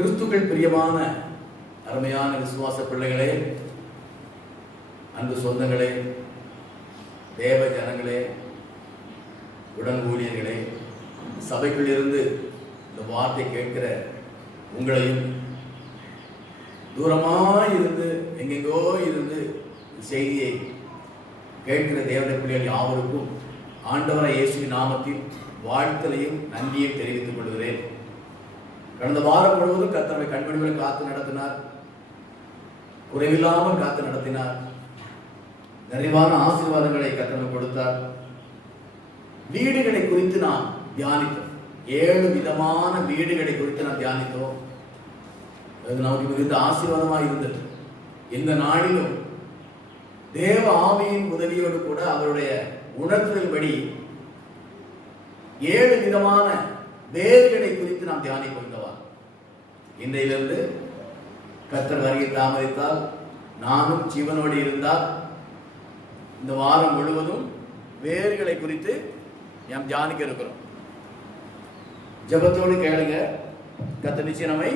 கிறிஸ்துக்கள் பிரியமான அருமையான விசுவாச பிள்ளைகளே, அன்பு சொந்தங்களே, தேவ ஜனங்களே, உடன் ஊழியர்களே, சபைக்குள் இருந்து இந்த வார்த்தை கேட்கிற உங்களையும், தூரமாயிருந்து எங்கெங்கோ இருந்து செய்தியை கேட்கிற தேவனுடைய பிள்ளைகள் யாவருக்கும் ஆண்டவராகிய இயேசுவின் நாமத்தில் வாழ்த்தலையும் நன்றியை தெரிவித்துக் கொள்கிறேன். கடந்த வாரம் முழுவதும் கர்த்தரை கண்மணிகளை காத்து நடத்தினார், குறைவில்லாமல் காத்து நடத்தினார், நிறைவான ஆசீர்வாதங்களை கர்த்தர் கொடுத்தார். வீடுகளை குறித்து நாம் தியானித்தோம். 7 விதமான வீடுகளை குறித்து நாம் தியானித்தோம். அது நமக்கு மிகுந்த ஆசீர்வாதமாக இருந்தது. இந்த நாளிலும் தேவ ஆவியின் உதவியோடு கூட அவருடைய உணர்த்தலின்படி 7 விதமான வேர்களை குறித்து நாம் தியானிப்போம். இன்றையிலிருந்து கர்த்தர் வருகை தாமதித்தால், நானும் ஜீவனோடு இருந்தால், இந்த வாரம் முழுவதும் வேர்களை குறித்து நாம் தியானிக்க இருக்கிறோம். ஜெபத்தோடு கேளுங்க. கர்த்தர் நிச்சயம் நம்மை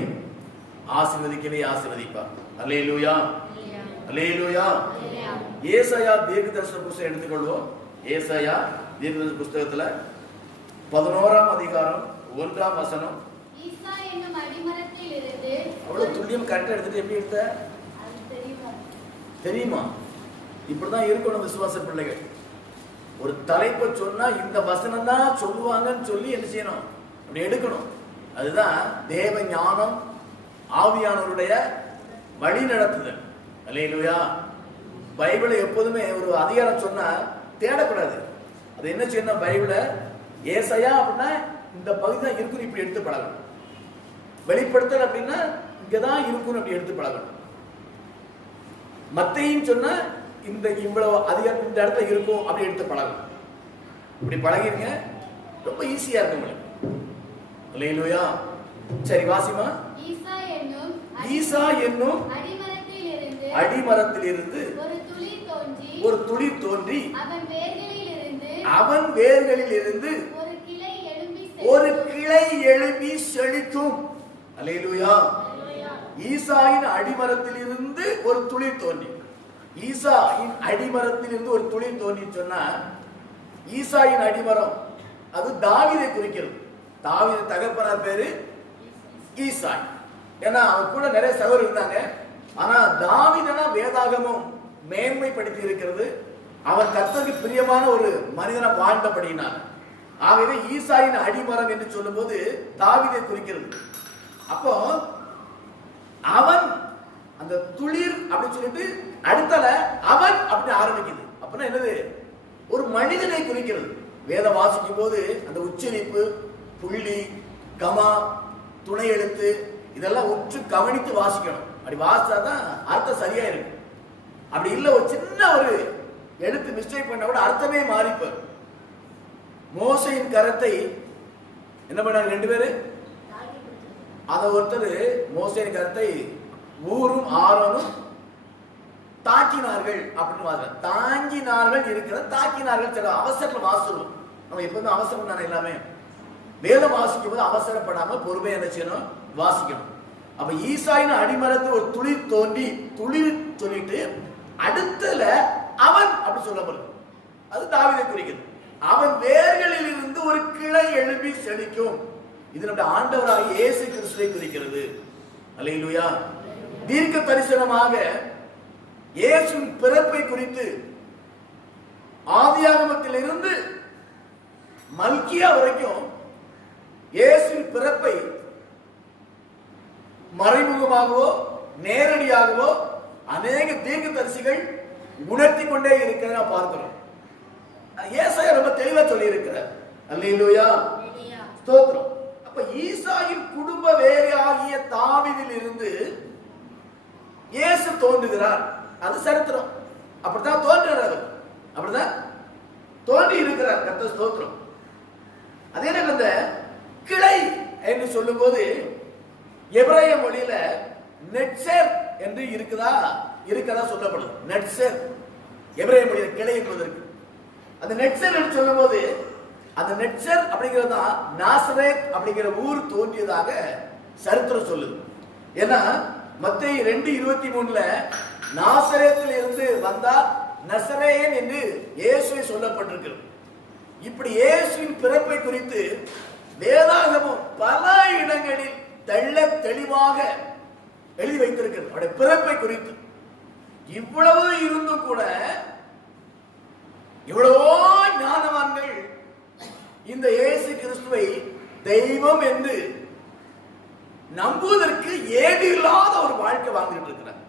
ஆசீர்வதிக்கவே ஆசீர்வதிப்பார். அல்லேலூயா, அல்லேலூயா. ஏசாயா தீர்க்கதரிசன புஸ்தகம் எடுத்துக்கொள்வோம். ஏசாயா தீர்க்கதரிசன புஸ்தகத்துல 11ஆம் அதிகாரம் 1ஆம் வசனம். அவ்வளவு துல்லியம் கரெக்டா எடுத்துட்டு எப்படி எடுத்த தெரியுமா? இப்படிதான் இருக்கணும் விசுவாச பிள்ளைகள். ஒரு தலைப்பை சொன்னா இந்த வசனம் தான் சொல்லுவாங்கன்னு சொல்லி என்ன செய்யணும்? அப்படி எடுக்கணும். அதுதான் தேவ ஞானம், ஆவியானவருடைய வழி நடத்துதல். அல்லேலூயா. பைபிளை எப்போதுமே ஒரு அதிகாரம் சொன்னா தேடக்கூடாது. அது என்ன செய்யணும்? பைபிளை ஏசாயா அப்படின்னா இந்த பகுதி தான் இருக்குன்னு இப்படி எடுத்து பழகணும். வெளிப்படுத்தல் அப்படின்னா இங்கதான் இருக்குன்னு அப்படி எடுத்து பழகணும். மத்தையும் சொன்னா இந்த இவ்வளவு அதிகாரம் இந்த இடத்துல இருக்கும் அப்படி எடுத்து பழகணும். இப்படி பழகிருங்க, ரொம்ப ஈஸியா இருக்கும் உங்களுக்கு. அல்லேலூயா. சரி, வாசிமா. ஈசா என்னும் அடிமரத்திலிருந்து ஒரு துளிர் தோன்றி அவன் வேர்களில் இருந்து ஒரு கிளை எழும்பி செழிக்கும். அல்லேலூயா. ஈசாயின் அடிமரத்தில் இருந்து ஒரு துளிர் தோன்றி, ஈசாயின் அடிமரத்தில் இருந்து ஒரு துளிர் தோன்றி சொன்னா, ஈசாயின் அடிமரம் அது தாவீதை குறிக்கிறது. தாவீது தகப்பனார் பேரு ஈசாய். ஏன்னா அவன் கூட நிறைய சகோதரர் இருந்தாங்க. ஆனா தாவீதனா வேதாகமும் மேன்மைப்படுத்தி இருக்கிறது. அவன் கர்த்தருக்கு பிரியமான ஒரு மனிதனை வாழ்ந்தபடினார். ஆகவே ஈசாயின் அடிமரம் என்று சொல்லும் போது தாவீதை குறிக்கிறது. அப்போ அவன் அந்த துளிர் அப்படின்னு சொல்லிட்டு அடுத்தல அவன் அப்படின்னு ஆரம்பிக்குது. அப்படின்னா என்னது? ஒரு மனிதனை குறிக்கிறது. வேதம் வாசிக்கும் போது அந்த உச்சரிப்பு, புள்ளி, கமா, துணை எழுத்து இதெல்லாம் உற்று கவனித்து வாசிக்கணும். அப்படி வாசிச்சாதான் அர்த்தம் சரியா இருக்கு. அப்படி இல்லை ஒரு சின்ன ஒரு எழுத்து மிஸ்டேக் பண்ண கூட அர்த்தமே மாறிப்பார். மோசையின் கரத்தை என்ன பண்ணாங்க 2 பேரு? அத ஒருத்தர் மோசையின் கரத்தை ஊரும் ஆரோனும் தாக்கினார்கள் அப்படின்னு வாசிக்கலாம். தாங்கினார்கள் இருக்கிற தாக்கினார்கள். சில அவசரத்தில் வாசிடுவோம். நம்ம எப்பவுமே அவசரம் தானே எல்லாமே. வேதம் வாசிக்கும் போது அவசரப்படாம பொறுமையா என்ன செய்யணும்? வாசிக்கணும். அப்ப ஈசாயின் அடிமரத்தில் ஒரு துளிர் தோன்றி, துளிர் சொல்லிட்டு அடுத்தல அவன் அப்படி சொல்லப்படுது. அது தாவீதை குறிக்கிறது. அவன் வேர்களில் இருந்து ஒரு கிளை எழுப்பி செழிக்கும். இது நம்முடைய ஆண்டவராகிய இயேசு கிறிஸ்துவை குறிக்கிறது. அல்லேலூயா. தீர்க்க தரிசனமாக இயேசுவின் பிறப்பை குறித்து ஆதியாகமத்தில் இருந்து மல்கியா வரைக்கும் இயேசுவின் பிறப்பை மறைமுகமாகவோ நேரடியாகவோ அநேக தீர்க்க தரிசிகள் உணர்த்தி கொண்டே இருக்கிறத பார்க்கிறோம். ஏசாயா ரொம்ப தெளிவா சொல்லி இருக்கிறார். அல்லேலூயா, ஸ்தோத்திரம். அப்ப ஈசாயின் குடும்ப வேறு ஆகிய தாவீதில் இருந்து இயேசு தோன்றுகிறார். அது சரித்திரம். அப்படித்தான் தோன்றுகிறார். அப்படிதான் தோன்றி இருக்கிறார். கர்த்தர் ஸ்தோத்திரம். அதே நேரத்துல கிளை என்று சொல்லும் போது எபிரேய மொழியில நெட்சர் என்று இருக்கதா சொல்லப்படுது. நெட்சர் எபிரேய மொழியில கிளை என்பதற்கு அந்த நெட்சர் என்று சொல்லும் போது அந்த நெட்சர் அப்படிங்கிறது தான் நாசரேத் அப்படிங்கிற ஊர் தோன்றியதாக சரித்திரம் சொல்லுது. ஏன்னா மத்தேயு 2:23 நாசரேத்தில் இருந்து வந்தார் நசரேயன் என்று இயேசுவை சொல்லப்பட்டிருக்கிறது. இப்படி இயேசுவின் பிறப்பை குறித்து வேதாகமம் பல இடங்களில் தெள்ள தெளிவாக எழுதி வைத்திருக்கிறது. அவருடைய பிறப்பை குறித்து இவ்வளவு இருந்தும் கூட இவ்வளவோ ஞானவான்கள் இந்த இயேசு கிறிஸ்துவை தெய்வம் என்று நம்புவதற்கு ஏது இல்லாத ஒரு வாழ்க்கை வாழ்ந்துட்டு இருக்கிறார்.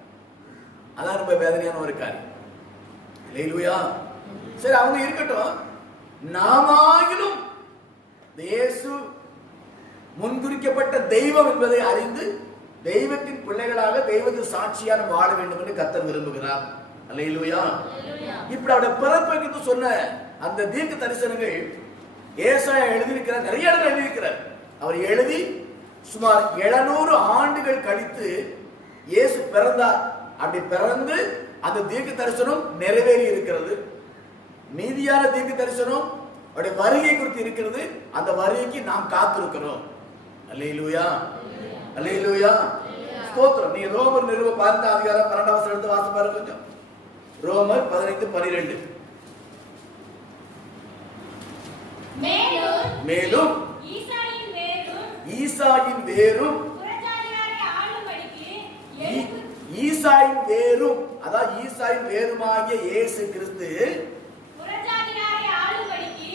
அதான் ரொம்ப வேதனையான ஒரு காரியம். அல்லேலூயா. சரி, அவங்க இருக்கட்டும். நாமாகிலும் இயேசு முன்குறிக்கப்பட்ட தெய்வம் என்பதை அறிந்து தெய்வத்தின் பிள்ளைகளாக தெய்வத்தின் சாட்சியாக வாழ வேண்டும் என்று கர்த்தர் விரும்புகிறார். அல்லேலூயா. இப்படி அவருடைய பிறப்பை குறித்து சொன்ன அந்த தீர்க்க தரிசனங்கள் ஏசாயா எழுதியிருக்கிறார், நிறைய இடங்கள் எழுதியிருக்கிறார். அவர் எழுதி சுமார் 700 ஆண்டுகள் கழித்து இயேசு பிறந்தார். அப்படி பிறந்து அந்த தீர்க்க தரிசனம் நிறைவேறி இருக்கிறது. மீதியான தீர்க்க தரிசனம் அவருடைய வருகை குறித்து இருக்கிறது. அந்த வருகைக்கு நாம் காத்திருக்கிறோம். அல்லேலூயா, அல்லேலூயா, ஸ்தோத்திரம். நீங்க ரோமர் நிறுவ 12 எடுத்து வாசிப்பாரு கொஞ்சம். ரோமர் 15:12. மேலும் ஈசாயின் வேரும் ஈசாயின் வேரும், அதாவது ஈசாயின் வேருமாகிய இயேசு கிறிஸ்து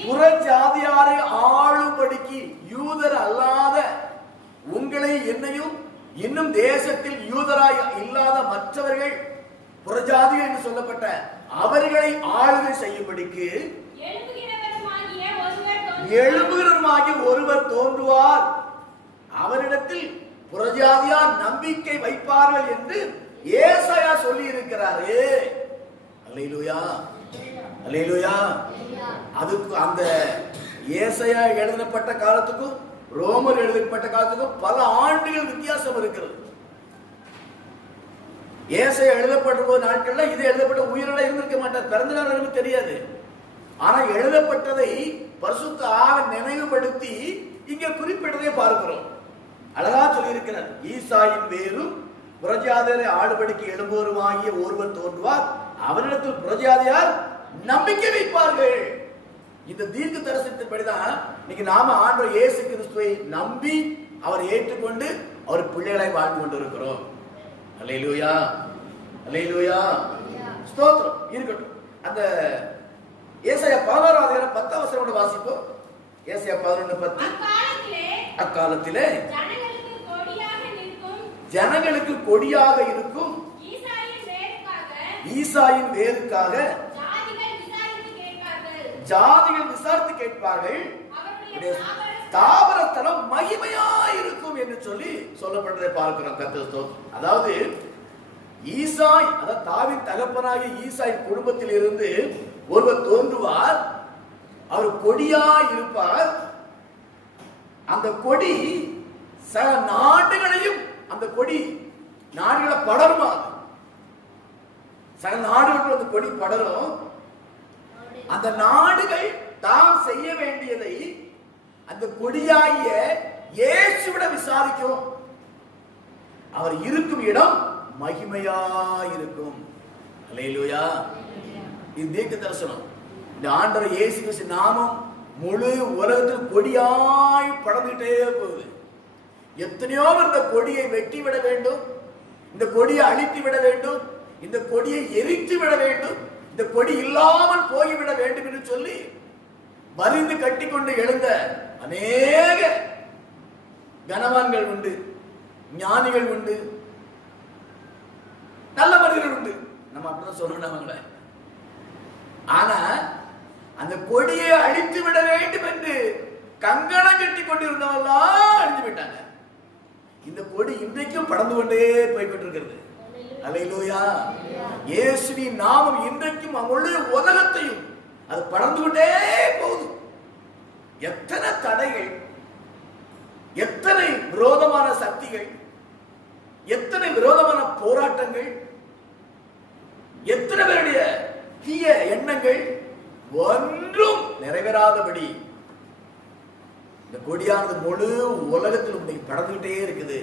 புறஜாதியாரை ஆளும்படிக்கு யூதர் அல்லாத உங்களை என்னையும் இன்னும் தேசத்தில் யூதராய் இல்லாத மற்றவர்கள் புறஜாதிகள் என்று சொல்லப்பட்ட அவர்களை ஆளுகை செய்யும்படிக்கு எழும்புகிறவருமாகிய ஒருவர் தோன்றுவார், அவரிடத்தில் புறஜாதியார் நம்பிக்கை வைப்பார்கள் என்று ஏசாயா சொல்லி இருக்கிறாரு. அல்லேலூயா, அல்லேலூயா. அதுக்கு அந்த ஏசாயா எழுதப்பட்ட காலத்துக்கும் ரோமர் எழுதப்பட்ட காலத்துக்கும் பல ஆண்டுகள் வித்தியாசம் இருக்கிறது. ஏசாயா எழுதப்பட்ட போது நாட்கள்ல இது எழுதப்பட்ட உயிரோட இருந்திருக்க மாட்டார், பிறந்த நாள் எனக்கு தெரியாது. ஆனா எழுதப்பட்டதை பரிசுத்த ஆவியானவர் நினைவுபடுத்தி இங்க குறிப்பிட்டதை பார்க்கிறோம். அழகா சொல்லி இருக்கிறார். ஈசாயின் வேரும் புறஜாதியாரை ஆளுபடிக்கு எழும்புவருமாகிய ஒருவர் தோன்றுவார், அவரிடத்தில் புறஜாதியார் நம்பிக்கை வைப்பார்கள். இந்த தீர்க்க தரிசனத்தின்படிதான் இன்னைக்கு நாம ஆண்டவர் இயேசு கிறிஸ்துவை நம்பி அவரை ஏற்றுக்கொண்டு அவர் பிள்ளைகளாய் வாழ்ந்து கொண்டிருக்கிறோம். அல்லேலூயா, அல்லேலூயா, ஸ்தோத்திரம். இருக்கட்டும். அந்த ஏசாயா 11:10 வாசிப்போம். ஏசாயா 11:10. அக்காலத்திலே ஜனங்களுக்கு கொடியாக இருக்கும் ஈசாயின் வேருக்காக ஜாதிகள் விசாரித்து கேட்பார்கள், தாவரத்தலம் மகிமையாயிருக்கும் என்று சொல்லி சொல்லப்பட்டதை பார்க்கிறோம். கர்த்தர், அதாவது ஈசாய், அதாவது தாவீது தகப்பனாகிய ஈசாய் குடும்பத்தில் இருந்து ஒருவர் தோன்றுவார், அவர் கொடியாய் இருப்பார். அந்த கொடி சக நாடுகளையும், அந்த கொடி நாடுகளை படருமா, சக நாடுகளுக்கு அந்த கொடி படரும். அந்த நாடுகள் தாம் செய்ய வேண்டியதை அந்த கொடியாகிய இயேசுவிட விசாரிக்கும். அவர் இருக்கும் இடம் மகிமையாயிருக்கும். அல்லேலூயா. இந்த தீர்க்க தரிசனம், இந்த ஆண்டவர் இயேசு கிறிஸ்து நாமம் முழு உலகத்தில் கொடியாய் படர்ந்துட்டே போகுது. எத்தனையோ இந்த கொடியை வெட்டி விட வேண்டும், இந்த கொடியை அழித்து விட வேண்டும், இந்த கொடியை எரித்து விட வேண்டும், இந்த கொடி இல்லாமல் போய்விட வேண்டும் என்று சொல்லி வரிந்து கட்டிக்கொண்டு எழுந்த அநேக கனவான்கள் உண்டு, ஞானிகள் உண்டு, நல்ல மனிதர்கள் உண்டு. நம்ம அப்படிதான் சொல்லணும் அவங்கள. ஆனா அந்த கொடியை அழித்து விட வேண்டும் என்று கங்கணம் கட்டி கொண்டிருந்தவெல்லாம் அழிந்து விட்டாங்க. இந்த கொடி இன்றைக்கும் படர்ந்து கொண்டே போய்கொண்டிருக்கிறது. அல்லேலூயா. இயேசுவின் நாமம் இன்றைக்கும் முழு உலகத்தையும் அது படர்ந்து கொண்டே போகுது. எத்தனை தடைகள், எத்தனை விரோதமான சக்திகள், எத்தனை விரோதமான போராட்டங்கள், எத்தனை பேருடைய தீய எண்ணங்கள் ஒன்றும் நிறைவேறாதபடி இந்த கொடியானது முழு உலகத்தில் இன்னைக்கு படர்ந்துகிட்டே இருக்குது.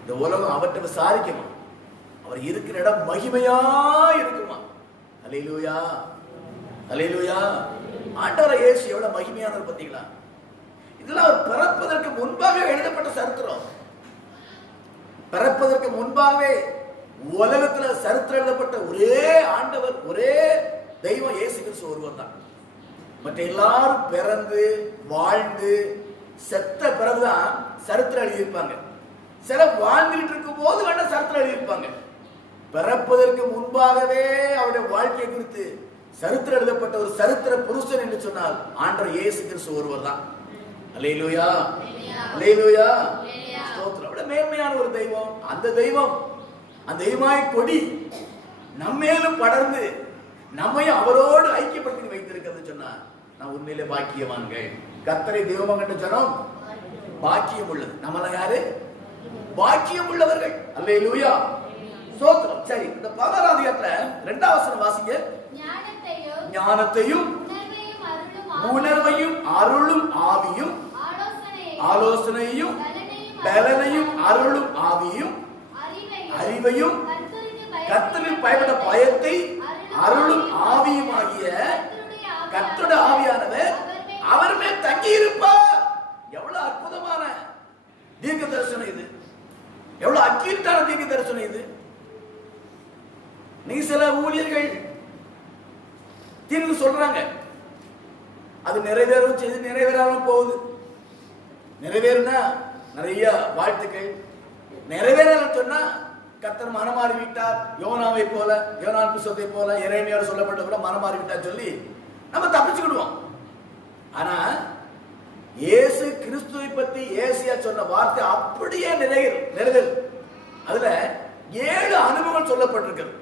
இந்த இந்த உலகம் அவர்கிட்ட விசாரிக்குமா, அவர் இருக்கிற இடம் மகிமையா இருக்குமா. அல்லேலூயா, அல்லேலூயா. ஆண்டவரை இயேசு எவ்வளவு மகிமையானவர் பார்த்தீங்களா? இதெல்லாம் அவர் பிறப்பதற்கு முன்பாகவே எழுதப்பட்ட சரித்திரம். பிறப்பதற்கு முன்பாகவே உலகத்துல சரித்திரம் எழுதப்பட்ட ஒரே ஆண்டவர், ஒரே தெய்வம் இயேசு கிறிஸ்து ஒருவர் தான். மற்ற எல்லாரும் பிறந்து வாழ்ந்து செத்த பிறகுதான் சரித்திரம் எழுதியிருப்பாங்க. சில வாழ்ந்துகிட்டு இருக்கும் போது வேணா சரித்திரம் எழுதியிருப்பாங்க. பிறப்பதற்கு முன்பாகவே அவருடைய வாழ்க்கை குறித்து சரித்திரம் எழுதப்பட்ட ஒரு சரித்திர புருஷன் என்று சொன்னால் ஆண்டவர் இயேசு கிறிஸ்து ஒருவர் தான். அல்லேலூயா, அல்லேலூயா. ஸ்தோத்திரம். மேன்மையான ஒரு தெய்வம். அந்த தெய்வம், அந்த தெய்வமாய் கொடி நம்மேலும் படர்ந்து நம்மையும் அவரோடு ஐக்கியப்படுத்தி வைத்திருக்கிறது சொன்னா நான் உண்மையிலே பாக்கியவான்கள். கர்த்தரை தெய்வமாக கண்டு சொன்னோம், பாக்கியம் உள்ளது. நம்மள யாரு? பாக்கியம் உள்ளவர்கள். அல்லேலூயா, ஸ்தோத்திரம். சரி, இந்த 16ஆம் அதிகாரத்துல 2ஆம் வசனம் வாசிங்க. ஞானத்தையும் உணர்வையும் அருளும் ஆவியும், ஆலோசனையும் பலனையும் அருளும் ஆவியும், அறிவையும் கர்த்தருக்கு பயப்பட பயத்தை அருளும் ஆவியும் ஆகிய கர்த்தருடைய ஆவியானவர் அவர் மேல் தங்கி இருப்பார். எவ்வளவு அற்புதமான தீர்க்க தரிசனம் இது! எவ்வளவு அக்கீட்டான தீர்க்க தரிசனம் இது! நீ சில ஊழியர்கள் தீர்வு சொல்றாங்க, அது நிறைவேறும் செய்து நிறைவேறாம போகுது. நிறைவேறுனா நிறைய வாழ்த்துக்கள், நிறைவேறல சொன்னா கர்த்தர் மனமாறி விட்டார், யோனாவை போல, யோனான் புத்தகத்தை போல, எரேமியாவில் சொல்லப்பட்ட கூட மனமாறி விட்டார் சொல்லி நம்ம தப்பிச்சுக்கிடுவோம். ஆனா இயேசு கிறிஸ்துவை பத்தி ஏசியா சொன்ன வார்த்தை அப்படியே நிறைவேறும். அதுல 7 அனுபவம் சொல்லப்பட்டிருக்கிறது.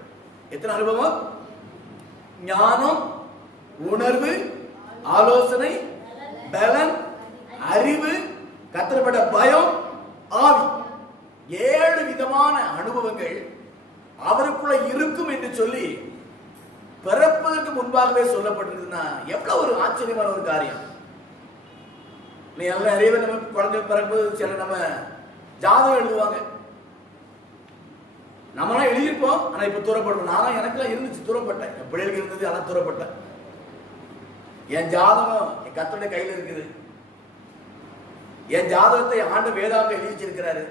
எத்தனை அனுபவம்? ஞானம், உணர்வு, ஆலோசனை, பலன், அறிவு, கர்த்தருடைய பயம், ஆவி. 7 விதமான அனுபவங்கள் அவருக்குள்ள இருக்கும் என்று சொல்லி பிறப்பதற்கு முன்பாகவே சொல்லப்பட்டிருக்குன்னா எவ்வளவு ஒரு ஆச்சரியமான ஒரு காரியம். நிறைய பேர் நம்ம குழந்தை பிறக்கும்போது சில நம்ம ஜாதகம் எழுதுவாங்க. நம்மளாம் எழுதியிருப்போம், ஆனா இப்ப தூரப்படுவோம். நானும் எனக்குலாம் இருந்துச்சு, தூரப்பட்டேன். என் பிள்ளைகளுக்கு இருந்தது, ஆனா தூரப்பட்டேன். என் ஜாதகம் என் கர்த்தருடைய கையில் இருக்குது. என் ஜாதகத்தை ஆண்டு வேதாங்க எழுதி வச்சிருக்கிறாரு.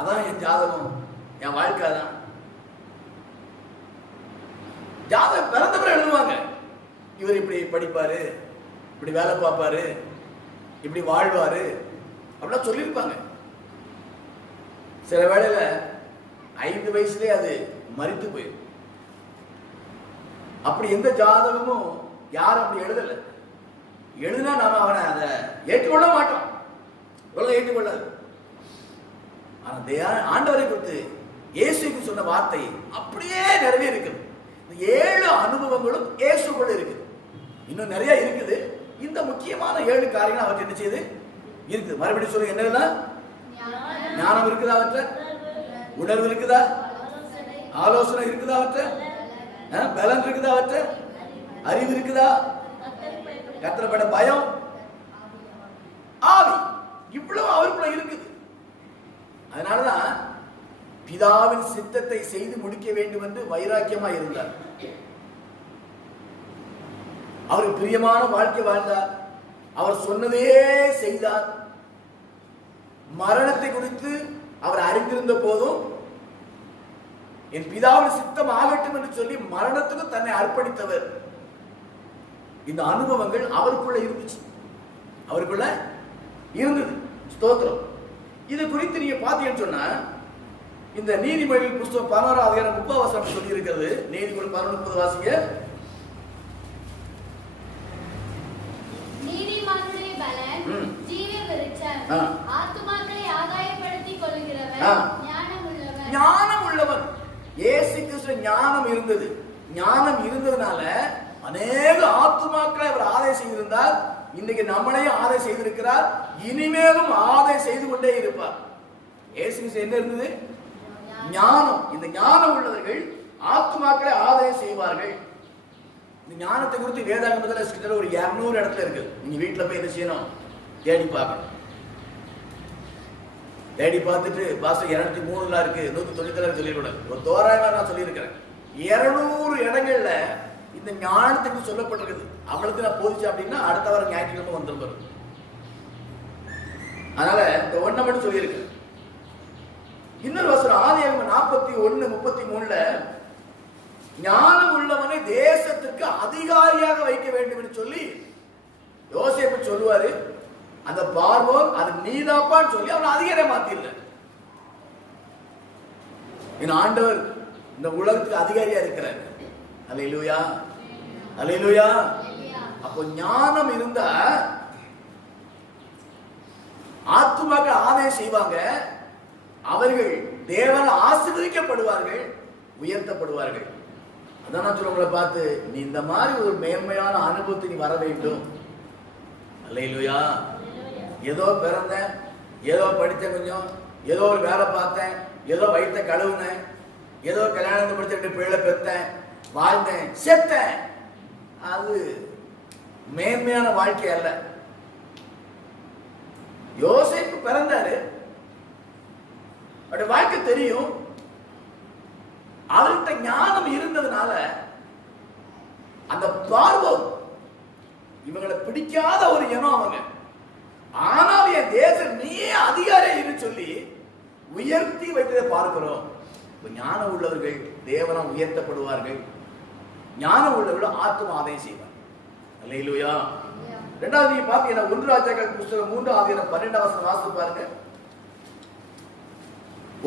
அதான் என் ஜாதகம், என் வாழ்க்கை தான். ஜாதகம் பிறந்தவரை எழுதுவாங்க. இவர் இப்படி படிப்பாரு, இப்படி வேலை பார்ப்பாரு, இப்படி வாழ்வாரு அப்படிலாம் சொல்லியிருப்பாங்க. சில வேளையில 5 வயசுலயே அது மரித்து போயிடும். அப்படி எந்த ஜாதகமும் யாரும் அப்படி எழுதல. எழுதுனா நாம அவனை அதை ஏற்றுக்கொள்ள மாட்டோம், ஏற்றுக்கொள்ளாது. ஆனா ஆண்டவரை குறித்து இயேசுக்கு சொன்ன வார்த்தை அப்படியே நிறைவேறிருக்கிறது. 7 அனுபவங்களும் இயேசுக்குள்ள இருக்குது. இன்னும் நிறைய இருக்குது. இந்த முக்கியமான 7 காரியங்கள் அவற்றை என்ன செய்யுது இருக்குது. மறுபடியும் சொல்லுங்க, என்னன்னா ஞானம் இருக்குதா அவற்றை, உணர்வு இருக்குதா, ஆலோசனை இருக்குதா அவற்றை, பலன் இருக்குதா அவற்றை, அறிவு இருக்குதா, கர்த்தருடைய பயம், ஆவி, இவ்வளவு அவருக்குள்ள இருக்குது. அதனாலதான் பிதாவின் சித்தத்தை செய்து முடிக்க வேண்டும் என்று வைராக்கியமா இருந்தார். அவருக்கு பிரியமான வாழ்க்கை வாழ்ந்தார். அவர் சொன்னதே செய்தார். மரணத்தை குறித்து அவர் அறிந்திருந்த போதும் என் பிதாவின் சித்தம் ஆகட்டும் என்று சொல்லி மரணத்துக்கு தன்னை அர்ப்பணித்தவர். இந்த அனுபவங்கள் அவருக்குள்ள இருந்துச்சு, அவருக்குள்ள இருந்தது. ஸ்தோத்திரம். இது குறித்து நீங்க பாத்தீங்கன்னு சொன்னா இந்த நீதிமொழிகள் புத்தகம் 16ஆம் அதிகாரம் 30 வசனம் சொல்லி இருக்கிறது. நீதிமொழி 11:30 வாசிங்க. நீதிமானுடைய பலன் ஜீவ விருட்சம், ஆத்துமாக்களை ஆதாயப்படுத்திக் கொள்கிறவர் ஞானம் உள்ளவர். ஞானம் உள்ளவர். இயேசு கிறிஸ்து ஞானம் இருந்தது. ஞானம் இருந்ததுனால அநேக ஆத்துமாக்களை அவர் ஆதாயம் செய்திருந்தார். இன்னைக்கு நம்மளையும் ஆதாயம் செய்திருக்கிறார். இனிமேலும் ஆதாயம் செய்து கொண்டே இருப்பார். இயேசு கிறிஸ்து என்ன இருந்தது? ஞானம். இந்த ஞானம் உள்ளவர்கள் ஆத்துமாக்களை ஆதாயம் செய்வார்கள். இந்த ஞானத்தை குறித்து வேதாகமத்தில் கிட்டத்தட்ட ஒரு 200 இடத்துல இருக்கு. நீங்க வீட்டுல போய் என்ன செய்யணும், தேடி பார்க்கணும். தேடி பார்த்துட்டு பாஸ்டர் 203 இருக்கு 197 சொல்லிடக்கூடாது. ஒரு தோராயமா நான் சொல்லியிருக்கிறேன். 200 இடங்கள்ல இந்த ஞானத்துக்கு சொல்லப்பட்டிருக்குது. அவளுக்கு நான் போதிச்சேன் அப்படின்னா அடுத்த வாரம் ஞாயிற்றுக்கிழமை வந்துடும். அதனால இந்த ஒன்றை மட்டும் சொல்லியிருக்கேன். இன்னொரு வசனம் ஆதியாகமம் 41:33 ஞானம் உள்ளவனை தேசத்திற்கு அதிகாரியாக வைக்க வேண்டும் என்று சொல்லி யோசேப்பு சொல்லுவாரு. அந்த பார்வோன் அது நீதாப்பான்னு சொல்லி அவன் அதிகாரியை மாத்திடல. என் ஆண்டவர் இந்த உலகத்துக்கு அதிகாரியா இருக்கிறார். அல்லேலூயா, அல்லேலூயா. அப்போ ஞானம் இருந்தா ஆத்துமாக்கள் ஆதாயம் செய்வாங்க. அவர்கள் தேவன் ஆசீர்வதிக்கப்படுவார்கள், உயர்த்தப்படுவார்கள். அதான் நான் உங்களை பார்த்து நீ இந்த மாதிரி ஒரு மேன்மையான அனுபவத்தை நீ வர வேண்டும். அல்லேலூயா. ஏதோ பிறந்தேன், ஏதோ படித்தேன், கொஞ்சம் ஏதோ ஒரு வேலை பார்த்தேன், ஏதோ வயிற்ற கழுவுனேன், ஏதோ கல்யாணத்தை படிச்ச 2 பிள்ளை பெற்றேன், வாழ்ந்தேன், செத்தேன், அது மேன்மையான வாழ்க்கை அல்ல. யோசேப்பு பிறந்தாரு, அவருடைய வாழ்க்கை தெரியும். அவர்கிட்ட ஞானம் இருந்ததுனால அந்த பார்வோன் இவங்களை பிடிக்காத ஒரு இனம் அவங்க. ஆனால் என் தேசம் நீயே அதிகாரி சொல்லி உயர்த்தி வைத்ததை பார்க்கிறோம். ஞானம் உள்ளவர்கள் தேவனால் உயர்த்தப்படுவார்கள். ஞானம் உள்ளவர்கள் ஆத்தும ஆதாயம் செய்வார். அல்லேலூயா. இரண்டாவது நீங்க பாத்தீங்கன்னா 1 ராஜாக்கள் புத்தகம் 3:12 வாசித்து பாருங்க.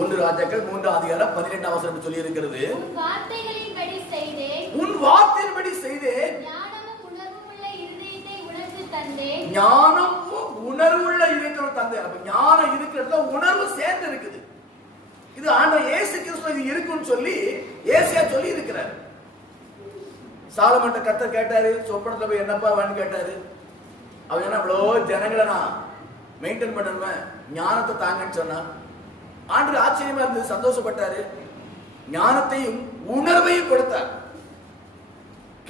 1 ராஜாக்கள் 3:12 சொல்லி இருக்கிறது. உன் வார்த்தைகளின்படி செய்தேன், ஞானமும் உணர்வுள்ள இதயத்தை உனக்கு தந்தேன். ஞானமும் உணர்வுள்ள இதயத்தை தந்தேன். அப்ப ஞானம் இருக்கிறதுல உணர்வு சேர்ந்து இருக்குது. இது ஆண்டவர் இயேசு கிறிஸ்து இது இருக்குன்னு சொல்லி ஏசியா சொல்லி இருக்கிறார். சாலமன்ட்ட கர்த்தர் கேட்டாரு, சொப்பனத்துல போய் என்னப்பா வேணும்னு கேட்டாரு. அவன் என்ன இவ்வளோ ஜனங்களை நான் மெயின்டைன் பண்ணணுமே, ஞானத்தை தாங்கன்னு சொன்னான். ஆண்டு ஆச்சரியமா இருந்தது, சந்தோஷப்பட்டாரு. ஞானத்தையும் உணர்வையும் கொடுத்தார்.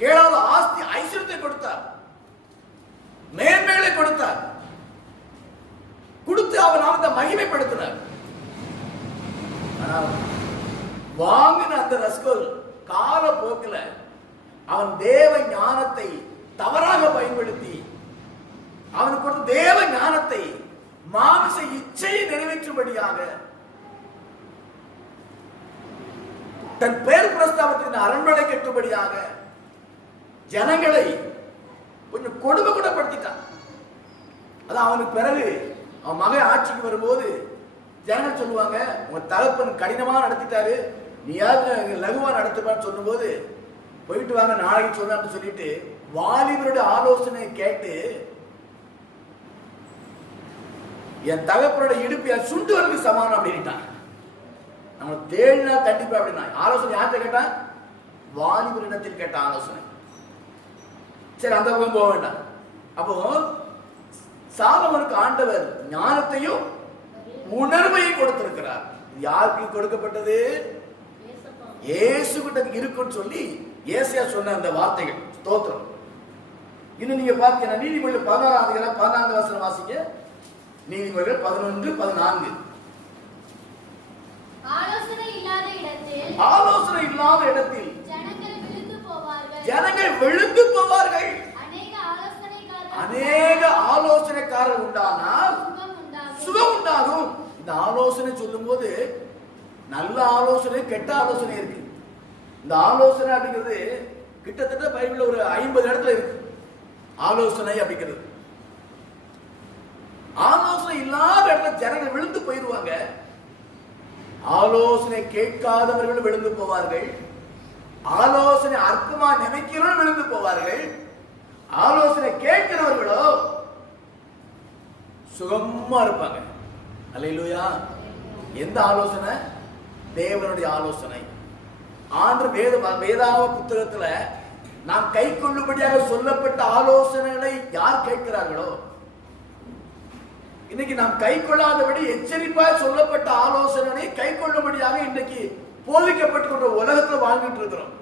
கேளாத ஆஸ்தி ஐஸ்வர்யத்தை கொடுத்தார், மேன்மைகளை கொடுத்தார், கொடுத்து அவன் நாமத்தை மகிமைப்படுத்தினார். ஆனால் வாங்கின அந்த ரஸ்கோல் கால போக்கில் அவன் தேவ ஞானத்தை தவறாக பயன்படுத்தி அவனுக்கு கொடுத்த தேவ ஞானத்தை மாமிச இச்சையை நிறைவேற்றும்படியாக தன் பேர் பிரஸ்தாபத்தின் அரண்மனை கட்டும்படியாக ஜனங்களை கொஞ்சம் கொடுமை கூட படுத்திட்டான். அதான் அவனுக்கு பிறகு அவன் மகன் ஆட்சிக்கு வரும்போது ஜனங்கள் சொல்லுவாங்க, உங்க தகப்பன் கடினமா நடத்திட்டாரு, நீயாவது லகுவா நடத்துப்பான்னு சொல்லும் போது போயிட்டு வாங்க நாளைக்கு சொல்லான்னு சொல்லிட்டு வாலிபருடைய ஆலோசனையை கேட்டு என் தகப்பனுடைய இடுப்பு என் சுண்டு வரலுக்கு சமானம் அப்படின்ட்டான். நம்ம தேடினா கண்டிப்பா அப்படின்னா ஆலோசனை யார்கிட்ட கேட்டான்? வாலிபரிடத்தில் கேட்ட ஆலோசனை. சரி, அந்த பக்கம் போக வேண்டாம். அப்போ சாலமோனுக்கு ஆண்டவர் ஞானத்தையும் உணர்வையும் கொடுத்திருக்கிறார். யாருக்கு கொடுக்கப்பட்டது? இயேசு கிட்ட இருக்குன்னு சொல்லி ஏசியா சொன்ன அந்த வார்த்தைகள். ஸ்தோத்திரம். இன்னும் நீங்க பாத்தீங்கன்னா நீதிமொழிகள் 14 வாசிங்க. நீதிமொழிகள் 11:14. ஆலோசனை இல்லாத இடத்தில் ஜனங்கள் விழுந்து போவார்கள். அநேக ஆலோசனைக்காரர் உண்டானால் சுகம் உண்டாகும். இந்த ஆலோசனை சொல்லும் போது நல்ல ஆலோசனை, கெட்ட ஆலோசனை இருக்கு. இந்த ஆலோசனை அப்படிங்கிறது கிட்டத்தட்ட பைபிள்ல ஒரு 50 இடத்துல இருக்கு. ஆலோசனை அப்படிங்கிறது ஆலோசனை இல்லாத இடத்துல ஜனங்கள் விழுந்து போயிடுவாங்க. ஆலோசனை கேட்காதவர்கள் விழுந்து போவார்கள். ஆலோசனை அற்பமா நினைக்கிறவர்கள் விழுந்து போவார்கள். ஆலோசனை கேட்கிறவர்களோ சுகமா இருப்பாங்க. அல்லேலூயா. எந்த ஆலோசனை? தேவனுடைய ஆலோசனை. ஆண்டு வேதாவ புத்தகத்துல நாம் கை கொள்ளும்படியாக சொல்லப்பட்ட ஆலோசனைகளை யார் கேட்கிறார்களோ, இன்னைக்கு நாம் கை கொள்ளாதபடி எச்சரிப்பாக சொல்லப்பட்ட ஆலோசனை கை கொள்ளும்படியாக இன்னைக்கு போதிக்கப்பட்டு கொண்ட உலகத்தில் வாழ்ந்துட்டு இருக்கிறோம்.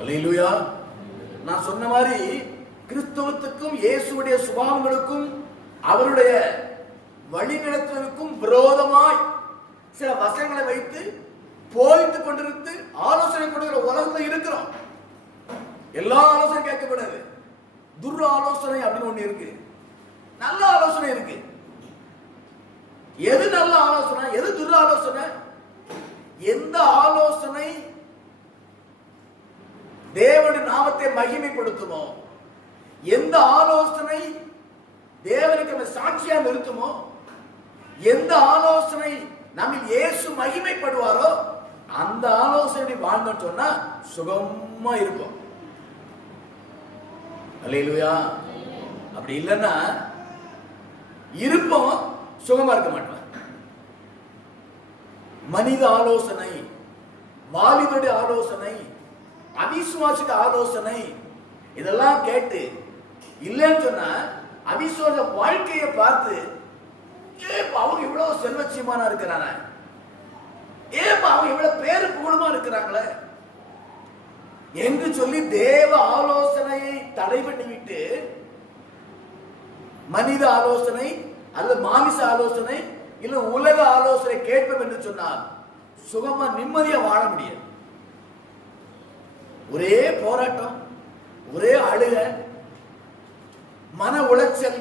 அல்லேலூயா. நான் சொன்ன மாதிரி கிறிஸ்தவத்துக்கும் இயேசுடைய சுபாவங்களுக்கும் அவருடைய வழிநடத்துவதற்கும் விரோதமாய் சில வசனங்களை வைத்து போதித்துக் கொண்டிருந்து ஆலோசனை கொடுக்கிற உலகத்துல இருக்கிறோம். எல்லா ஆலோசனை கேட்கக்கூடாது. துர் ஆலோசனை அப்படின்னு ஒண்ணு இருக்கு, நல்ல ஆலோசனை இருக்கு. எது நல்ல ஆலோசனை, எது துர் ஆலோசனை? எந்த ஆலோசனை தேவனுடைய நாமத்தை மகிமைப்படுத்துமோ, எந்த ஆலோசனை தேவனுக்கு சாட்சியா நிறுத்துமோ, எந்த ஆலோசனை நம்மில் இயேசு மகிமைப்படுவாரோ அந்த ஆலோசனை வாழ்ந்தோம் சொன்னா சுகமா இருக்கும். அல்லேலூயா. அப்படி இல்லைன்னா இருப்போம், சுகமா இருக்க மாட்டோம். மனித ஆலோசனை, வாலிபருடைய ஆலோசனை, அவிசுவாசிக ஆலோசனை, இதெல்லாம் கேட்டு இல்லைன்னு சொன்னா அவிசுவாச வாழ்க்கையை பார்த்து அவங்க இவ்வளவு செல்வச்சியமான இருக்கிறாங்க, அவங்க இவ்வளவு பேரு புகழுமா இருக்கிறாங்களே என்று சொல்லி தேவ ஆலோசனையை தடை பண்ணிவிட்டு மனித ஆலோசனை அல்லது மாமிச ஆலோசனை இல்ல உலக ஆலோசனை கேட்போம் என்று சொன்னால் சுகமா நிம்மதியா வாழ முடியாது. ஒரே போராட்டம், ஒரே அழுக, மன உளைச்சல்,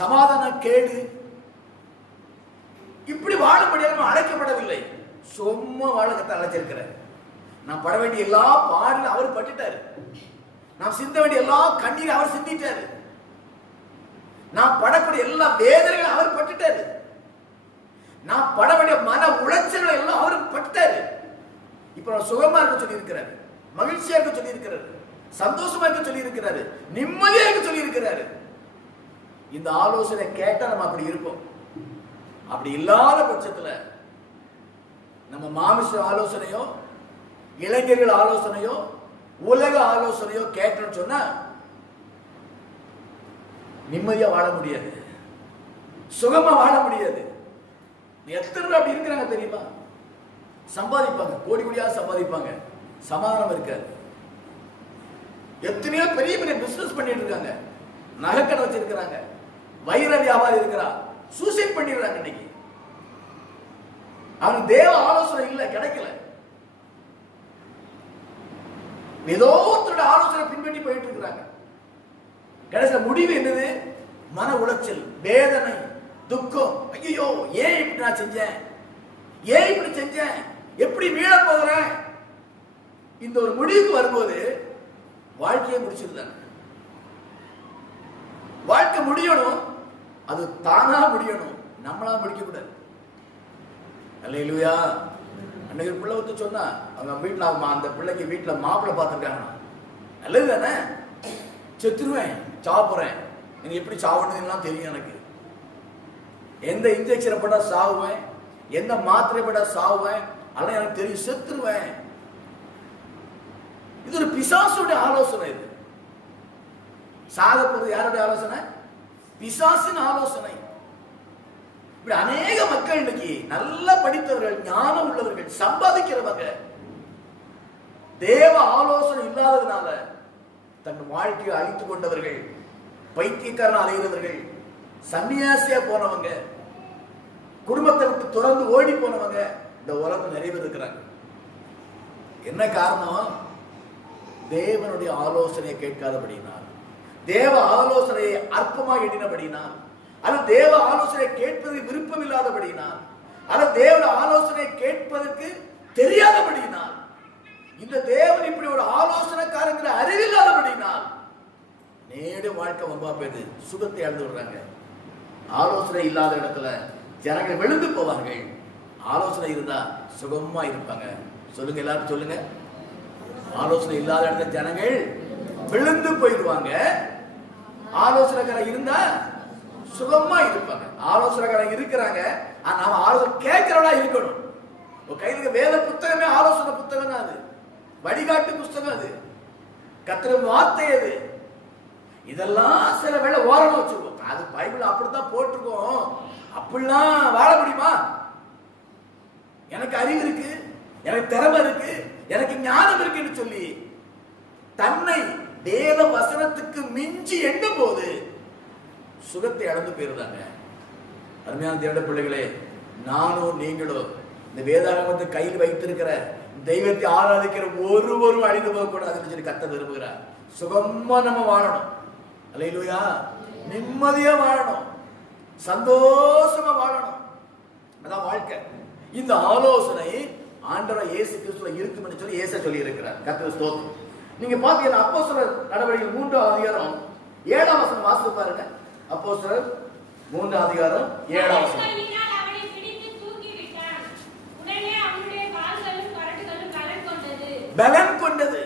சமாதான கேடு, இப்படி வாழ முடியாம அழைக்கப்படவில்லை. சும்மா வாழகத்தை அழைச்சிருக்கிறார். நான் பட வேண்டிய எல்லா பாடலும் அவர் பட்டுட்டாரு. நாம் சிந்த வேண்டிய எல்லா கண்ணீரை அவர் சிந்திட்டாரு. நான் படக்கூடிய எல்லா வேதனைகளும் அவர் பட்டுட்டாரு. நான் பட வேண்டிய மன உளைச்சல்களை எல்லாம் அவர் பட்டுட்டாரு. இப்ப நான் சுகமா இருக்க சொல்லி இருக்கிறாரு, மகிழ்ச்சியா இருக்க சொல்லி இருக்கிறாரு, சந்தோஷமா இருக்க சொல்லி இருக்கிறாரு, நிம்மதியா இருக்க சொல்லி இருக்கிறாரு. இந்த ஆலோசனை கேட்டா நம்ம அப்படி இருப்போம். அப்படி இல்லாத பட்சத்துல நம்ம மாமிச ஆலோசனையோ இளைஞர்கள் ஆலோசனையோ உலக ஆலோசனையோ கேட்டோம்னு சொன்னா நிம்மதியா வாழ முடியாது, சுகமா வாழ முடியாது. எத்தனை பேர் அப்படி இருக்கிறாங்க தெரியுமா? சம்பாதிப்பாங்க, கோடி கோடியா சம்பாதிப்பாங்க, சமாதானம் இருக்காது. எத்தனையோ பெரிய பெரிய பிசினஸ் பண்ணிட்டு இருக்காங்க, நகைக்கடை வச்சிருக்கிறாங்க, வைர வியாபாரம் இருக்கிறா, சூசைட் பண்ணிடுறாங்க. இன்னைக்கு அவனுக்கு தேவ ஆலோசனை இல்லை, கிடைக்கல. ஏதோ ஒருத்தரோட ஆலோசனை பின்பற்றி போயிட்டு இருக்கிறாங்க. கடைசியில் முடிவு என்னது? மன உளைச்சல், வேதனை, துக்கம். ஐயோ, ஏன் இப்படி நான் செஞ்சேன், ஏன் இப்படி செஞ்சேன், எப்படி மீள போகிறேன்? இந்த ஒரு முடிவுக்கு வரும்போது வாழ்க்கையை முடிச்சிருந்தாங்க. வாழ்க்கை முடியணும், அது தானா முடியணும், நம்மளா முடிக்க கூடாது. அல்லேலூயா. அன்னைக்கு பிள்ளை வந்து சொன்னா அவங்க வீட்டுல அந்த பிள்ளைக்கு வீட்டுல மாப்பிள்ளை பார்த்துருக்காங்க. நல்லது தானே, செத்துருவேன், சாப்பிட்றேன், எனக்கு எப்படி சாப்பிடுறதுலாம் தெரியும். எனக்கு எந்த இன்ஜெக்ஷனை போட்டா சாவுவேன், எந்த மாத்திரை போட்டா சாவுவேன், அதெல்லாம் எனக்கு தெரியும், செத்துருவேன். இது ஒரு பிசாசுடைய ஆலோசனை. இது சாகப்படுறது யாருடைய ஆலோசனை? பிசாசின் ஆலோசனை. இப்படி அநேக மக்கள் இன்னைக்கு நல்லா படித்தவர்கள், ஞானம் உள்ளவர்கள், சம்பாதிக்கிறவங்க, தேவ ஆலோசனை இல்லாததுனால தன் வாழ்க்கையை அழித்துக் கொண்டவர்கள், பைத்தியக்காரன் அலைகிறவர்கள், சன்னியாசியா போனவங்க, குடும்பத்தை விட்டு தொடர்ந்து ஓடி போனவங்க இந்த உலகம் நிறைய பேர் இருக்கிறாங்க. என்ன காரணம்? தேவனுடைய ஆலோசனையை கேட்காதபடினால், தேவ ஆலோசனையை அற்பமாக எண்ணினபடினால், அல்லது தேவ ஆலோசனையை கேட்பது விருப்பம் இல்லாதபடினால், அல்லது தேவ ஆலோசனையை கேட்பதற்கு தெரியாதபடினால், இந்த தேவன் இப்படி ஒரு ஆலோசனைக்காரங்கிற அறிவில்லாதபடினால் நேடு வாழ்க்கை வம்பா போயிடுது, சுகத்தை அழுது விடுறாங்க. ஆலோசனை இல்லாத இடத்துல ஜனங்கள் விழுந்து போவார்கள். ஆலோசனை இருந்தா சுகமா இருப்பாங்க. சொல்லுங்க, எல்லாரும் சொல்லுங்க. ஆலோசனை இல்லாத இடத்துல ஜனங்கள் விழுந்து போயிடுவாங்க. ஆலோசனைக்காரன் இருந்தா சுகமா இருப்பாங்க. ஆலோசனைக்காரன் இருக்கிறாங்க, நாம ஆலோசனை கேட்கிறவனா இருக்கணும். கையில வேத புத்தகமே ஆலோசனை புத்தகம் தான். அது வழிகாட்டு புஸ்தகம், அது கர்த்தருடைய வார்த்தை. அது இதெல்லாம் சில வேளை ஓரமா வச்சிருக்கோம். அது பைபிள் அப்படித்தான் போட்டிருக்கோம். அப்படிலாம் வாழ முடியுமா? எனக்கு அறிவு இருக்கு, எனக்கு திறமை இருக்கு, எனக்கு ஞானம் இருக்குன்னு சொல்லி தன்னை வேத வசனத்துக்கு மிஞ்சி எண்ணும் போது சுகத்தை இழந்து போயிருந்தாங்க. அருமையான தேவனுடைய பிள்ளைகளே, நானும் நீங்களும் இந்த வேதாகமத்தை கையில் வைத்திருக்கிற தெய்வத்தை ஆராதிக்கிற ஒருவரும் அழிந்து போகக்கூடாதுன்னு சொல்லி கர்த்தர் விரும்புகிறார். சுகமா நம்ம வாழணும். அல்லேலூயா. நிம்மதியா வாழணும், சந்தோஷமா வாழணும். அதான் வாழ்க்கை. இந்த ஆலோசனை ஆண்டவர் இயேசு கிறிஸ்துல இருக்கும் என்று சொல்லி இயேசு சொல்லி இருக்கிறார். கர்த்தர் ஸ்தோத்திரம். நீங்க பாத்தீங்கன்னா அப்போஸ்தலர் நடவடிக்கைகள் 3ஆம் அதிகாரம் 7ஆம் வசனம் வாசித்து பாருங்க. அப்போஸ்தலர் 3ஆம் அதிகாரம் 7ஆம் வசனம். பலன் கொண்டது.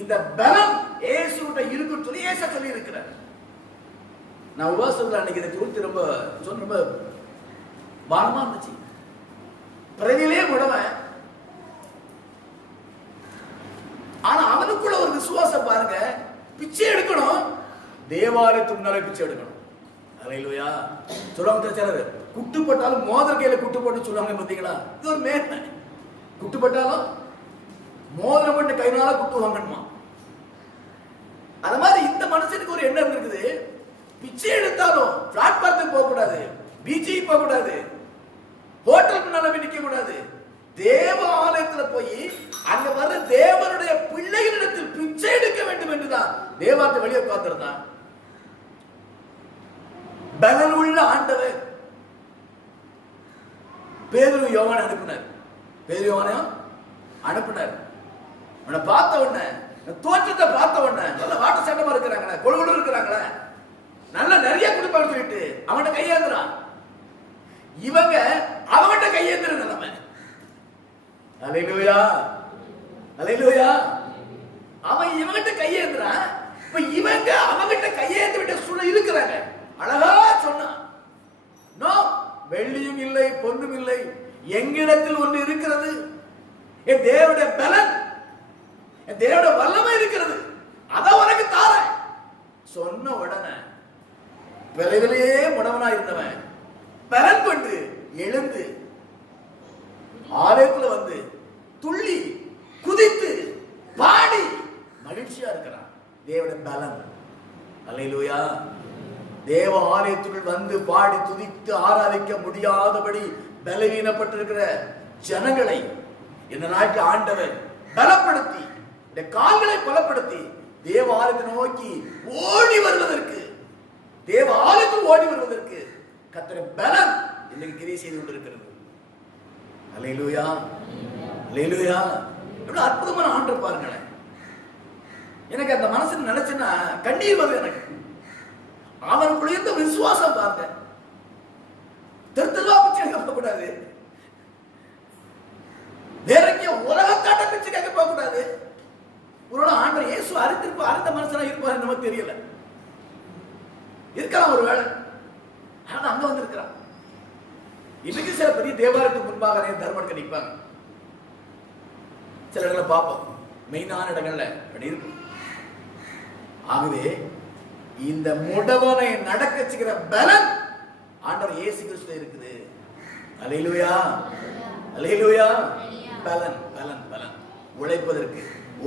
இந்த பலன் இயேசுட்ட இருக்குன்னு சொல்லி இயேசு சொல்லி இருக்கிறார். நான் உபவாசத்துல அன்னைக்கு இதை குறித்து ரொம்ப பாரமா இருந்துச்சு. பிறவிலே உடவன், ஆனா அவனுக்குள்ள ஒரு விசுவாசம் பாருங்க. பிச்சை எடுக்கணும், தேவாலயத்துக்கு முன்னாலே பிச்சை எடுக்கணும். அல்லேலூயா. சொல்லுவாங்க சிலர், குட்டுப்பட்டாலும் மோதிர கையில குட்டு போட்டு சொல்லுவாங்க பார்த்தீங்களா? இது ஒரு மேன்மை. குட்டுப்பட்டாலும் மோதிரம் பண்ண கைனால குட்டு வாங்கணுமா? அது மாதிரி இந்த மனுஷனுக்கு ஒரு எண்ணம் இருக்குது. பிச்சை எடுத்தாலும் பிளாட்பாரத்துக்கு போக கூடாது, பீச்சுக்கு போக கூடாது, ஹோட்டல் முன்னால நிக்க கூடாது. தேவ ஆலயத்துல போய் அங்க வர்ற தேவனுடைய பிள்ளைகளிடத்தில் பிச்சை எடுக்க வேண்டும் என்றுதான் தேவாலயத்தை வெளியே உட்கார்ந்திருந்தான். பலன் உள்ள ஆண்டவர் பேதுரு யோவானை அனுப்பினார். பேதுரு யோவானையும் அனுப்பினார். அவனை பார்த்த உடனே, தோற்றத்தை பார்த்த உடனே, நல்ல வாட்ட சட்டமா இருக்கிறாங்களே, கொழுகுடு இருக்கிறாங்களே, நல்ல நிறைய குடும்பம் சொல்லிட்டு அவன்கிட்ட கையேந்துறான். இவங்க அவன்கிட்ட கையேந்துற நிலைமை. அல்லேலூயா, அல்லேலூயா. அவன் இவங்கிட்ட கையேந்துறான். இப்ப இவங்க அவங்கிட்ட கையேந்து விட்ட சூழல் இருக்கிறாங்க. அழகா சொன்னான், நோ, வெள்ளியும் இல்லை பொன்னும் இல்லை, எங்கிடத்தில் ஒன்று இருக்கிறது, என் தேவனுடைய பலன், என் தேவனுடைய வல்லமை இருக்கிறது, அத உனக்கு தார சொன்ன உடனே விரைவிலேயே முடவனா இருந்தவன் பலன் கொண்டு எழுந்து ஆலயத்துல வந்து துள்ளி குதித்து பாடி மகிழ்ச்சியா இருக்கிறான். தேவனுடைய பலன். அல்லேலூயா. தேவ ஆலயத்துக்குள் வந்து பாடி துதித்து ஆராதிக்க முடியாதபடி பலவீனப்பட்டிருக்கிற ஜனங்களை இந்த நாட்டில் ஆண்டவர் பலப்படுத்தி, இந்த கால்களை பலப்படுத்தி தேவ ஆலயத்தை நோக்கி ஓடி வருவதற்கு, தேவ ஆலயத்தில் ஓடி வருவதற்கு கர்த்தருடைய பலன் இன்னைக்கு கிரியை செய்து கொண்டிருக்கிறது. அல்லேலூயா, அல்லேலூயா. எவ்வளவு அற்புதமான ஆண்டவர் பாருங்களேன். எனக்கு அந்த மனசு நினைச்சுன்னா கண்ணீர் வருது எனக்கு. அவனுக்குள்ள இருந்த விசுவாசம் பாருங்க. திருத்தலா பிச்சை கேட்க போக கூடாது, வேற எங்கேயோ உலகத்தாட்ட பிச்சை கேட்க போக கூடாது. ஒரு ஆண்டவர் இயேசு அறிந்த மனுஷனா இருப்பாரு நமக்கு தெரியல, இருக்கலாம் ஒரு வேளை. ஆனா அங்க வந்து இருக்கிறான். இன்னைக்கு சில பெரிய தேவாலயத்துக்கு முன்பாக தர்மம் நிற்பாங்க. சில இடங்களை பார்ப்போம், மெயினான இடங்கள்ல அப்படி இருக்கும். ஆகவே இந்த முடவனை நடக்க செய்கிற பலன் ஆண்டவர் இயேசு கிறிஸ்து இருக்குது. அல்லேலூயா, அல்லேலூயா. பலன், பலன், பலன். உழைப்பதற்கு,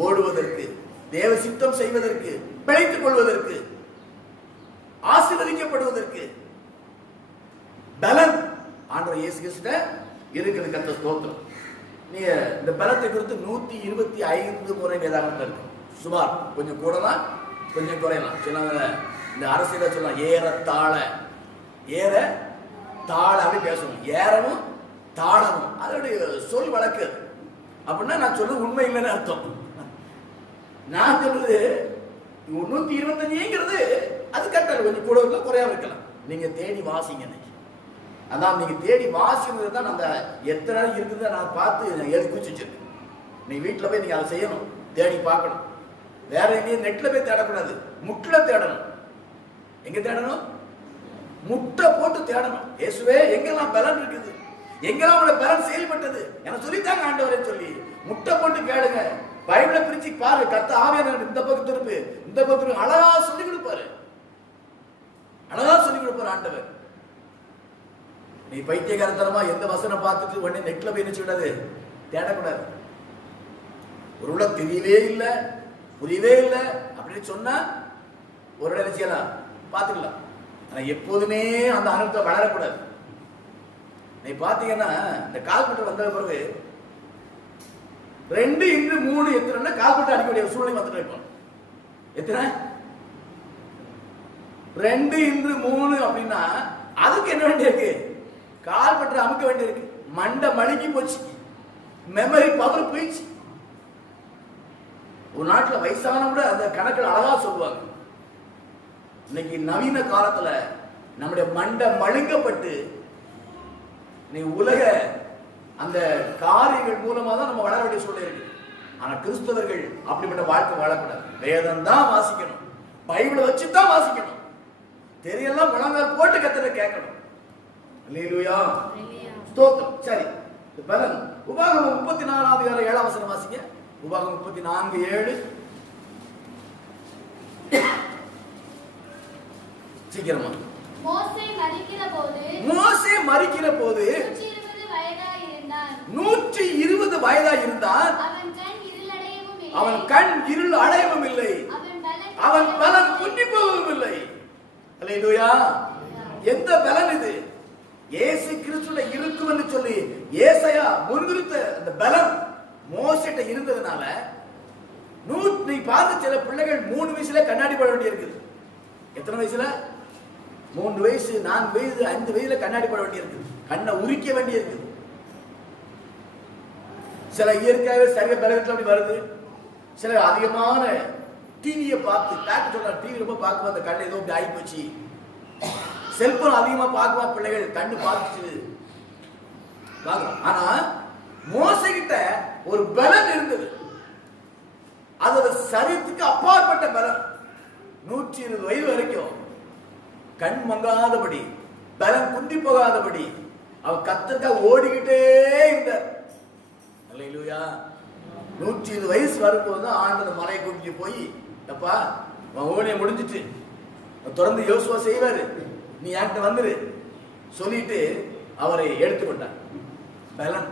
ஓடுவதற்கு, தேவ சித்தம் செய்வதற்கு, பிழைத்துக் கொள்வதற்கு, ஆசீர்வதிக்கப்படுவதற்கு பலன் ஆண்டவர் இயேசு கிறிஸ்து இருக்கிறது. கர்த்தர் ஸ்தோத்திரம். நீங்க இந்த பலத்தை குறித்து 125 முறை வேதாகமத்தில் இருக்கும். சுமார் கொஞ்சம் கூடலாம், கொஞ்சம் குறையலாம். சொன்னாங்க இந்த அரசியல சொல்லலாம், ஏறத்தாழ, ஏற தாழ அப்படி பேசணும். ஏறவும் தாழவும் அதோடைய சொல் வழக்கு. அப்படின்னா நான் சொல்றது உண்மை இல்லைன்னு அர்த்தம். நான் சொல்றது 125ங்கிறது அது கரெக்டாக கொஞ்சம் கூட இருக்கலாம், குறையாம இருக்கலாம். நீங்க தேடி வாசிங்க. அதான் நீங்க தேடி வாசிக்கிறது தான் அந்த எத்தனை நாள் இருக்குது நான் பார்த்து எழுதி குறிச்சு வச்சிருக்கேன். நீ வீட்டில் போய் நீங்க அதை செய்யணும், தேடி பார்க்கணும். வேற எங்கேயும் நெட்ல போய் தேடக்கூடாது, முட்ல தேடணும். எங்க தேடணும்? முட்டை போட்டு தேடணும். இயேசுவே எங்கெல்லாம் பலன் இருக்குது, எங்கெல்லாம் உங்களோட பலன் செயல்பட்டது எனக்கு சொல்லித்தாங்க ஆண்டவரே சொல்லி முட்டை போட்டு கேளுங்க. பைபிளை பிரிச்சு பாரு. கர்த்தர் ஆவியானவர் இந்த பக்கம் திருப்பு, இந்த பக்கம் அழகா சொல்லி கொடுப்பாரு, அழகா சொல்லி கொடுப்பாரு ஆண்டவர். நீ பைத்தியகாரத்தனமா எந்த வசனம் பார்த்துட்டு உடனே நெட்ல போய் நினைச்சு விடாது, தேடக்கூடாது. ஒரு தெரியவே இல்லை, புரியவே இல்லை அப்படின்னு சொன்னா ஒரு இடம் செய்யலாம், பார்த்துக்கலாம். ஆனா எப்போதுமே அந்த அனுபவத்தை வளரக்கூடாது. நீ பாத்தீங்கன்னா இந்த கால்பட்டு வந்த பிறகு 2x3 எத்தனை கால்பட்டு அடிக்க வேண்டிய சூழ்நிலை வந்துட்டு இருப்போம். எத்தனை 2x3 அப்படின்னா அதுக்கு என்ன வேண்டியிருக்கு? கால்பட்டு அமுக்க வேண்டியிருக்கு. மண்டை மழுங்கி போச்சு, மெமரி பவர் போயிடுச்சு. ஒரு நாட்டுல வயசானவங்க அந்த கணக்கில் அழகா சொல்லுவாங்க. இன்னைக்கு நவீன காலத்துல நம்முடைய மண்டை மழுங்கப்பட்டு நீ உலக அந்த காரியங்கள் மூலமா தான் நம்ம வளர வேண்டிய சூழ்நிலை இருக்கு. ஆனா கிறிஸ்தவர்கள் அப்படிப்பட்ட வாழ்க்கை வாழக்கூடாது. வேதம் தான் வாசிக்கணும், பைபிளை வச்சு தான் வாசிக்கணும், தெரியலாம் முழங்கால் போட்டு கத்தரை கேட்கணும். அல்லேலூயா, ஸ்தோத்திரம். சரி, பலன் உபாகமம் 34 7 வசனம் வாசிங்க. உபாகமம் 34:7 சீக்கிரமா. மோசே மரிக்கிற போது 120 வயதா இருந்தார். அவன் கண் இருள் அடையவும் இல்லை, அவன் பலன் குன்றி போகவும் இல்லை. அல்லேலூயா. எந்த பலன் இது? இயேசு கிறிஸ்துல இருக்கும் என்று சொல்லி ஏசாயா முன்குறித்த அந்த பலன் மோசேட்ட இருந்ததுனால நீ பார்த்து சில பிள்ளைகள் 3 வயசுல கண்ணாடி போட வேண்டி இருக்குது. எத்தனை வயசுல? 3 வயசு, 4 வயசு, 5 வயசுல கண்ணாடி போட வேண்டி இருக்குது. கண்ணை உரிக்க வேண்டி இருக்குது. சில இயற்கையாகவே சரிய பலகத்துல அப்படி வருது. சில அதிகமான டிவியை பார்த்து டாக்டர் சொல்ற டிவி ரொம்ப பார்க்கும் அந்த கண்ணை ஏதோ அப்படி ஆகி போச்சு. செல்போன் அதிகமா பார்க்குவா பிள்ளைகள், கண்ணு பார்த்துச்சு. ஆனா மோசகிட்ட ஒரு பலன் இருந்தது. அதோட சரீரத்துக்கு அப்பாற்பட்ட பலன். 120 வயது வரைக்கும் கண் மங்காதபடி, பலன் குண்டி போகாதபடி அவர் கத்தற்கா ஓடிக்கிட்டே இருந்தார். அல்லேலூயா. 120 வயசு வரும்போது ஆண்டவர் மலையை கூட்டிட்டு போய், அப்பா ஓடிய முடிஞ்சிட்டு தொடர்ந்து யோசுவா செய்வாரு, நீ என்கிட்ட வந்துரு சொல்லிட்டு அவரை எடுத்துக்கொண்டார். பலன்.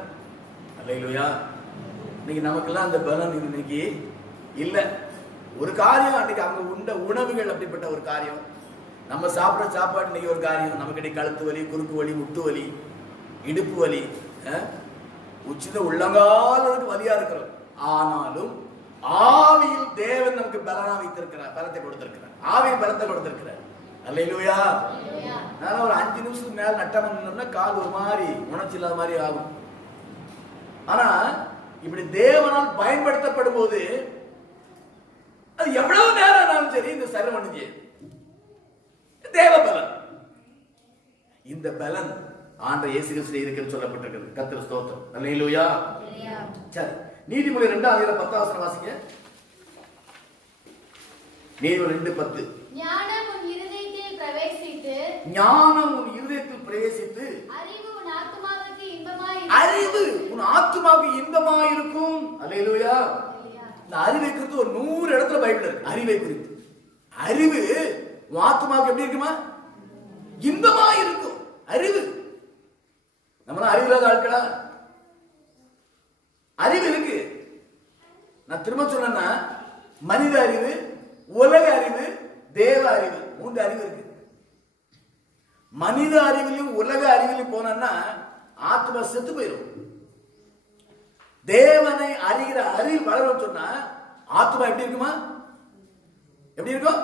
அல்லேலூயா. இன்னைக்கு நமக்கெல்லாம் அந்த பலன் இன்னைக்கு இல்ல. ஒரு காரியம் அன்னைக்கு அவங்க உண்ட உணவுகள் அப்படிப்பட்ட ஒரு காரியம், நம்ம சாப்பிட்ற சாப்பாடு இன்னைக்கு ஒரு காரியம். நமக்கு இன்னைக்கு கழுத்து வலி, குறுக்கு வலி, முட்டு வலி, இடுப்பு வலி, உச்சித உள்ளங்காலுக்கு வலியா இருக்கிறோம். ஆனாலும் ஆவியில் தேவன் நமக்கு பலனா வைத்திருக்கிறார், பலத்தை கொடுத்திருக்கிறார், ஆவியில் பலத்தை கொடுத்திருக்கிறார். அல்லேலூயா. அதனால ஒரு 5 நிமிஷத்துக்கு மேல நட்டம் பண்ணோம்னா கால் ஒரு மாதிரி உணர்ச்சி இல்லாத மாதிரி ஆகும். ஆனா இப்படி தேவனால் பயன்படுத்தப்படும் போது அது எவ்வளவு நேரம் ஆனாலும் சரி இந்த சரீரம் அணிஞ்சு தேவ பலன். இந்த பலன் ஆண்டவர் இயேசு கிறிஸ்துவிலே இருக்குன்னு சொல்லப்பட்டிருக்கிறது. கர்த்தர் ஸ்தோத்திரம். அல்லேலூயா. சரி, நீதிமொழி 2:10 வாசிங்க. நீதிமொழி 2:10. ஞானம் உன் இருதயத்தில் பிரவேசித்து, அறிவு உன் ஆத்துமாவுக்கு இன்பமாய் இருக்கும். அல்லேலூயா. இந்த அறிவை குறித்து ஒரு 100 இடத்துல பைபிள் இருக்கு. அறிவை குறித்து. அறிவு உன் ஆத்துமாவுக்கு எப்படி இருக்குமா? இன்பமாய் இருக்கும். அறிவு. நம்மளாம் அறிவு இல்லாத ஆட்களா? அறிவு இருக்கு. நான் திரும்ப சொன்னா, மனித அறிவு, உலக அறிவு, தேவ அறிவு, 3 அறிவு இருக்கு. மனித அறிவிலும் உலக அறிவிலும் போனா ஆத்மா செத்து போயிடும். தேவனை அறிகிற அறிவு வளரும் சொன்னா ஆத்மா எப்படி இருக்குமா? எப்படி இருக்கும்?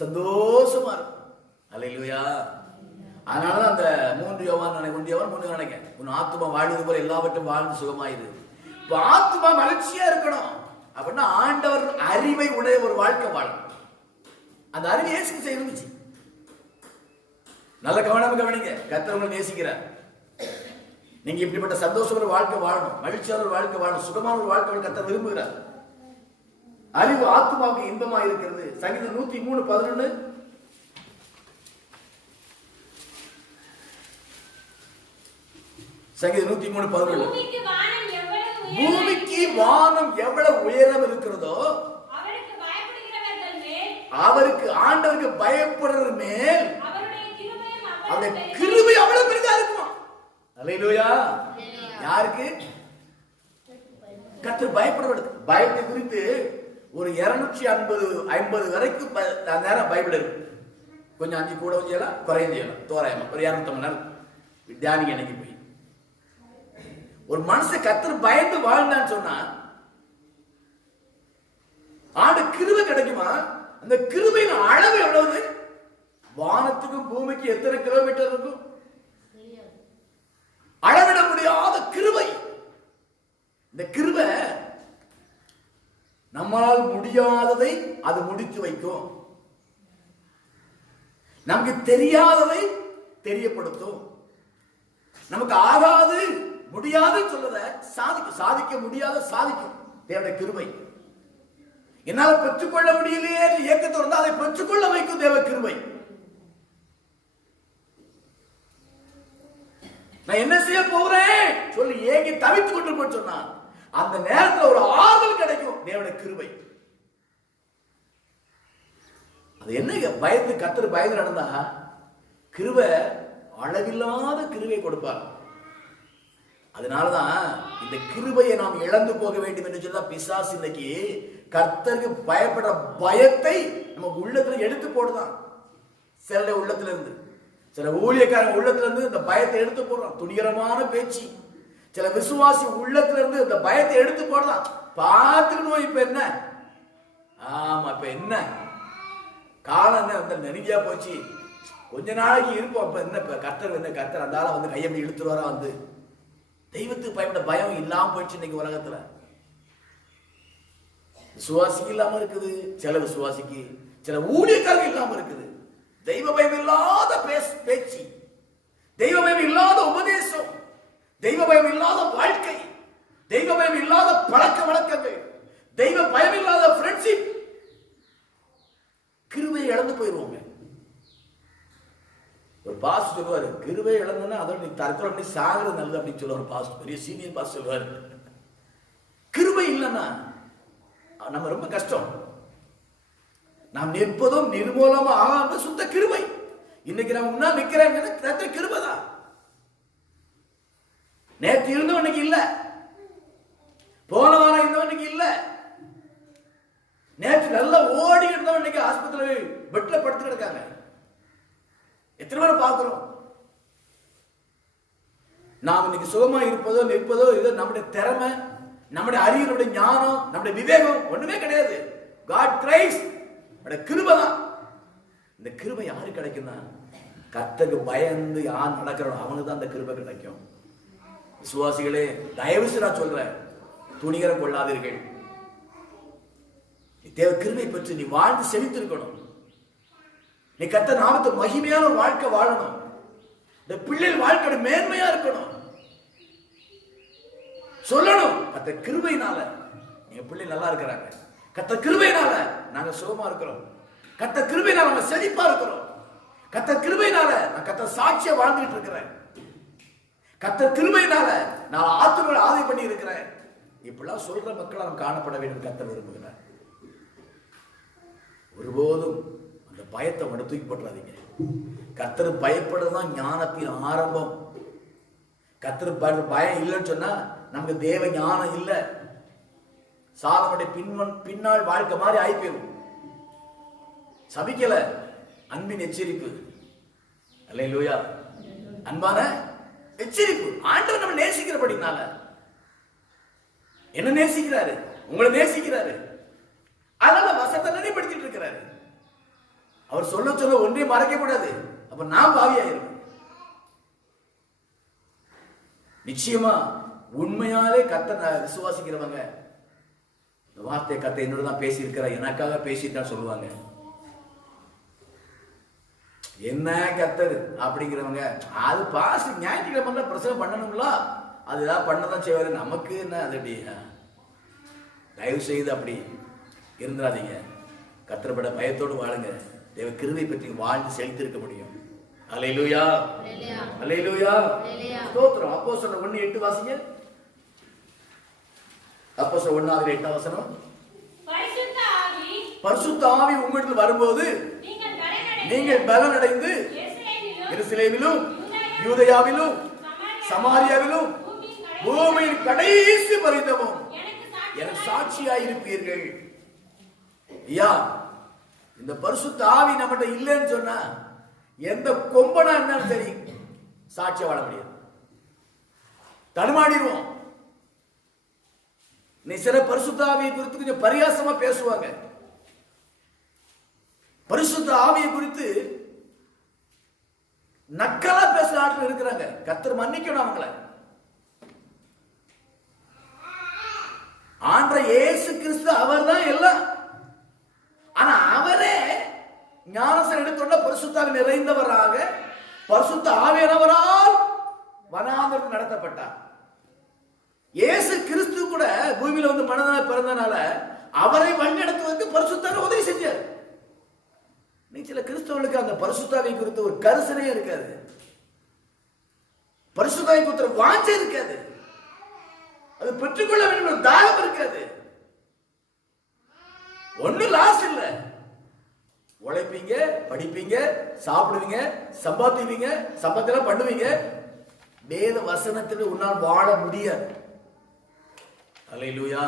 சந்தோஷமா இருக்கும். அல்லேலூயா. அதனாலதான் அந்த 3 யோவான் 1 யோவான் 3 நினைக்க, உன் ஆத்மா வாழ்வது போல எல்லாவற்றும் வாழ்ந்து சுகமாயுது. ஆத்மா மகிழ்ச்சியா இருக்கணும் அப்படின்னா ஆண்டவர் அறிவை உடைய ஒரு வாழ்க்கை வாழும். அந்த அறிவு இயேசு இருந்துச்சு. நல்ல கவனிங்க. கர்த்தர் உங்களை நேசிக்கிறார். நீங்க இப்படிப்பட்ட சந்தோஷமான ஒரு வாழ்க்கை வாழணும், மகிழ்ச்சியான ஒரு வாழ்க்கை வாழணும், சுகமான ஒரு வாழ்க்கை கர்த்தர் விரும்புகிறார். அறிவு ஆத்மாவுக்கு இன்பமா இருக்கிறது. சங்கீதம் 103:11. சங்கீதம் 103:11. பூமிக்கு வானம் எவ்வளவு உயரம் இருக்கிறதோ அவருக்கு ஆண்டவருக்கு பயப்படுறது மேல் அவருடைய கிருபை அவ்வளவு பெரிதா இருக்குமா? அல்லேலூயா. யாருக்கு? கர்த்தர் பயப்படுவது. பயத்தை குறித்து ஒரு 250 வரைக்கும் நேரம் பைபிள் இருக்கு. கொஞ்சம் 5 கூடவும் செய்யலாம், குறையும் செய்யலாம். தோராயமா ஒரு 250 மணி நேரம் தியானிங்க அன்னைக்கு போய். ஒரு மனுஷன் கர்த்தர் பயந்து வாழ்ந்தான்னு சொன்னா ஆண்டு கிருபை கிடைக்குமா? அந்த கிருபையின் அளவு எவ்வளவு? வானத்துக்கும் பூமிக்கு எத்தனை கிலோமீட்டர் இருக்கும்? அளவிட முடியாத கிருபை. இந்த கிருபை நம்மால் முடியாததை அது முடித்து வைக்கும், நமக்கு தெரியாததை தெரியப்படுத்தும், நமக்கு ஆகாது முடியாது சொல்றத சாதிக்கும், சாதிக்க முடியாத சாதிக்கும். தேவனுடைய கிருபை. என்னால பெற்றுக்கொள்ள முடியலையே இயக்கத்தை இருந்தால் அதை பெற்றுக்கொள்ள வைக்கும் தேவ கிருபை. நான் என்ன செய்ய போறேன் சொல்லி ஏங்கி தவித்து கொண்டு சொன்னா அந்த நேரத்தில் ஒரு ஆறுதல் கிடைக்கும் தேவனுடைய கிருபை. அது என்ன பயந்து கர்த்தர் பயந்து நடந்தா கிருபை அளவில்லாத கிருபை கொடுப்பார். அதனாலதான் இந்த கிருபையை நாம் இழந்து போக வேண்டும் என்று சொன்னா பிசாசு இன்னைக்கு கர்த்தருக்கு பயப்படுற பயத்தை நம்ம உள்ளத்துல எடுத்து போடுதான். சில உள்ளத்துல இருந்து, சில ஊழியக்காரங்க உள்ளத்துல இருந்து இந்த பயத்தை எடுத்து போடுறான், துணிகரமான பேச்சு. சில விசுவாசி உள்ளத்துல இருந்து இந்த பயத்தை எடுத்து போடுறான். பார்த்துக்கணும் இப்ப என்ன, ஆமா இப்ப என்ன காலம் என்ன நெருங்கியா போச்சு, கொஞ்ச நாளைக்கு இருப்போம். அப்ப என்ன இப்ப கர்த்தர் என்ன கர்த்தர் அந்த ஆளை வந்து கையை இழுத்துருவாரா வந்து தெய்வத்துக்கு பயப்பட பயம் இல்லாம போயிடுச்சு இன்னைக்கு உலகத்துல. விசுவாசிக்கு இல்லாம இருக்குது, சில விசுவாசிக்கு, சில ஊழியக்காரங்க இல்லாம இருக்குது. தெய்வ பயம் இல்லாத பேச்சு, தெய்வ பயம் இல்லாத உபதேசம், தெய்வ பயம் இல்லாத வாழ்க்கை, தெய்வ பயம் இல்லாத பழக்க வழக்கங்கள், தெய்வ பயம் இல்லாத ஃப்ரெண்ட்ஷிப், கிருபையை இழந்து போயிருவோங்க. ஒரு பாஸ் சொல்லுவாரு, கிருபை இழந்தனா அதோட நீ தரத்துல அப்படி சாகிறது நல்லது அப்படின்னு சொல்லுவார் பாஸ், பெரிய சீனியர் பாஸ் சொல்லுவாரு. கிருபை இல்லைன்னா நம்ம ரொம்ப கஷ்டம். நாம் நிற்பதும் நிர்மூலமா ஆகாம சுத்த கிருபை. இன்னைக்கு நான் முன்னால் நிக்கிறேன் கிருபை தான். நேற்று இருந்தவனுக்கு இல்ல, போன வாரம் இருந்தவனுக்கு இல்ல, நேற்று நல்லா ஓடி இருந்தவனுக்கு ஆஸ்பத்திரி பெட்ல படுத்து கிடக்காங்க. எத்தனை பேரை பார்க்கிறோம்? நாம் இன்னைக்கு சுகமா இருப்பதோ நிற்பதோ இதோ நம்முடைய திறமை, நம்முடைய அறிவு, நம்முடைய ஞானம், நம்முடைய விவேகம் ஒண்ணுமே கிடையாது. God Christ கிருபை தான். இந்த கிருபை யாரு கிடைக்கும்னா கர்த்தருக்கு பயந்து யார் நடக்கிறோம் அவனுக்கு தான் அந்த கிருபை கிடைக்கும். விசுவாசிகளே தயவு செய்து நான் சொல்றேன், துணிகரம் கொள்ளாதீர்கள். தேவ கிருபை பற்றி நீ வாழ்ந்து செழித்திருக்கணும். நீ கர்த்தர் நாமத்தை மகிமையான ஒரு வாழ்க்கை வாழணும். இந்த பிள்ளைகள் வாழ்க்கையோட மேன்மையா இருக்கணும். சொல்லணும் கர்த்தர் கிருபையினால எங்க பிள்ளை நல்லா இருக்கிறாங்க, கர்த்தர் கிருபையினால நாங்க சுகமா இருக்கிறோம், கர்த்தர் கிருபையினால நாங்க செழிப்பா இருக்கிறோம், கர்த்தர் கிருபையினால நான் கர்த்தர் சாட்சியா வாழ்ந்துட்டு இருக்கிறேன், கர்த்தர் கிருபையினால நான் ஆத்தும ஆதை பண்ணி இருக்கிறேன். இப்படிலாம் சொல்ற மக்கள் நாம் காணப்பட வேண்டும் கர்த்தர் விரும்புகிறார். ஒருபோதும் அந்த பயத்தை மட்டும் தூக்கி போட்டுறாதீங்க. கர்த்தர் பயப்படுறதுதான் ஞானத்தின் ஆரம்பம். கர்த்தர் பயம் இல்லைன்னு சொன்னா நமக்கு தேவ ஞானம் இல்லை. சாலமோனுடைய பின்னால் வாழ்க்கை மாதிரி ஆயிப்போம். சபிக்கல, அன்பின் எச்சரிப்பு. அல்லேலூயா, அன்பான எச்சரிப்பு. ஆண்டவர் நம்ம நேசிக்கிறபடினால என்ன நேசிக்கிறாரு, உங்களை நேசிக்கிறாரு. அதனால வசத்தை நினைப்படுத்திட்டு இருக்கிறாரு. அவர் சொல்ல சொல்ல ஒன்றையும் மறைக்கக்கூடாது. அப்ப நான் பாவியாயிருவேன். நிச்சயமா உண்மையாலே கர்த்தரை விசுவாசிக்கிறவங்க இந்த வார்த்தை கர்த்தர் என்னோட தான் பேசி இருக்கிற, எனக்காக பேசிட்டான்னு சொல்லுவாங்க. என்ன கர்த்தர் அப்படிங்கிறவங்க அது பாஸ் ஞாயிற்றுக்கிழமை பிரசவம் பண்ணணுங்களா, அது ஏதாவது பண்ணதான் செய்வாரு, நமக்கு என்ன அது. அப்படி தயவு செய்து அப்படி இருந்துடாதீங்க. கர்த்தர்பட பயத்தோடு வாழுங்க. தேவ கிருபை பற்றி வாழ்ந்து செழித்திருக்க முடியும். அல்லேலூயா, அல்லேலூயா, ஸ்தோத்திரம். அப்போஸ்தலர் 1:8 வாசிங்க. அப்போஸ்தலர் 1:8 பரிசுத்த ஆவி உங்களிடத்தில் வரும்போது நீங்கள் பலனடைந்து எருசலேமிலும் யூதேயாவிலும் சமாரியாவிலும் பூமியின் கடைசி பரிந்தமும் எனக்கு சாட்சியாயிருப்பீர்கள். ஐயா, இந்த பரிசுத்த ஆவி நம்மகிட்ட இல்லைன்னு சொன்னா எந்த கொம்பனா இருந்தாலும் சரி சாட்சியா வாழ முடியாது, தடுமாடிடுவோம். நீ சில பரிசுத்த ஆவியை குறித்து கொஞ்சம் பரியாசமா பேசுவாங்க. பரிசுத்த ஆவியை குறித்து நக்கலா பேசுற ஆட்கள் இருக்கிறாங்க. கர்த்தர் மன்னிக்கணும் அவங்கள. ஆண்டவர் இயேசு கிறிஸ்து அவர் தான் எல்லாம். ஆனா அவரே ஞானஸ்நானம் எடுத்துள்ள பரிசுத்த ஆவி நிறைந்தவராக பரிசுத்த ஆவியானவரால் வனாந்தரத்தில் நடத்தப்பட்டார். இயேசு கிறிஸ்து கூட பூமியில வந்து மனிதனாக பிறந்தனால அவரை வழிநடத்துவதற்கு பரிசுத்த ஆவி உதவி செஞ்சார். நீ சில கிறிஸ்தவர்களுக்கு அந்த பரிசுத்த ஆவி குறித்து ஒரு கரிசனையே இருக்காது, பரிசுத்த ஆவி குறித்து வாஞ்சை இருக்காது, அது பெற்றுக்கொள்ள வேண்டும் ஒரு தாகம் இருக்காது. ஒன்னும் லாஸ் இல்ல. உழைப்பீங்க, படிப்பீங்க, சாப்பிடுவீங்க, சம்பாதிப்பீங்க, சம்பந்தம் பண்ணுவீங்க. வேத வசனத்தில் உன்னால் வாழ முடியாது. அல்லேலூயா.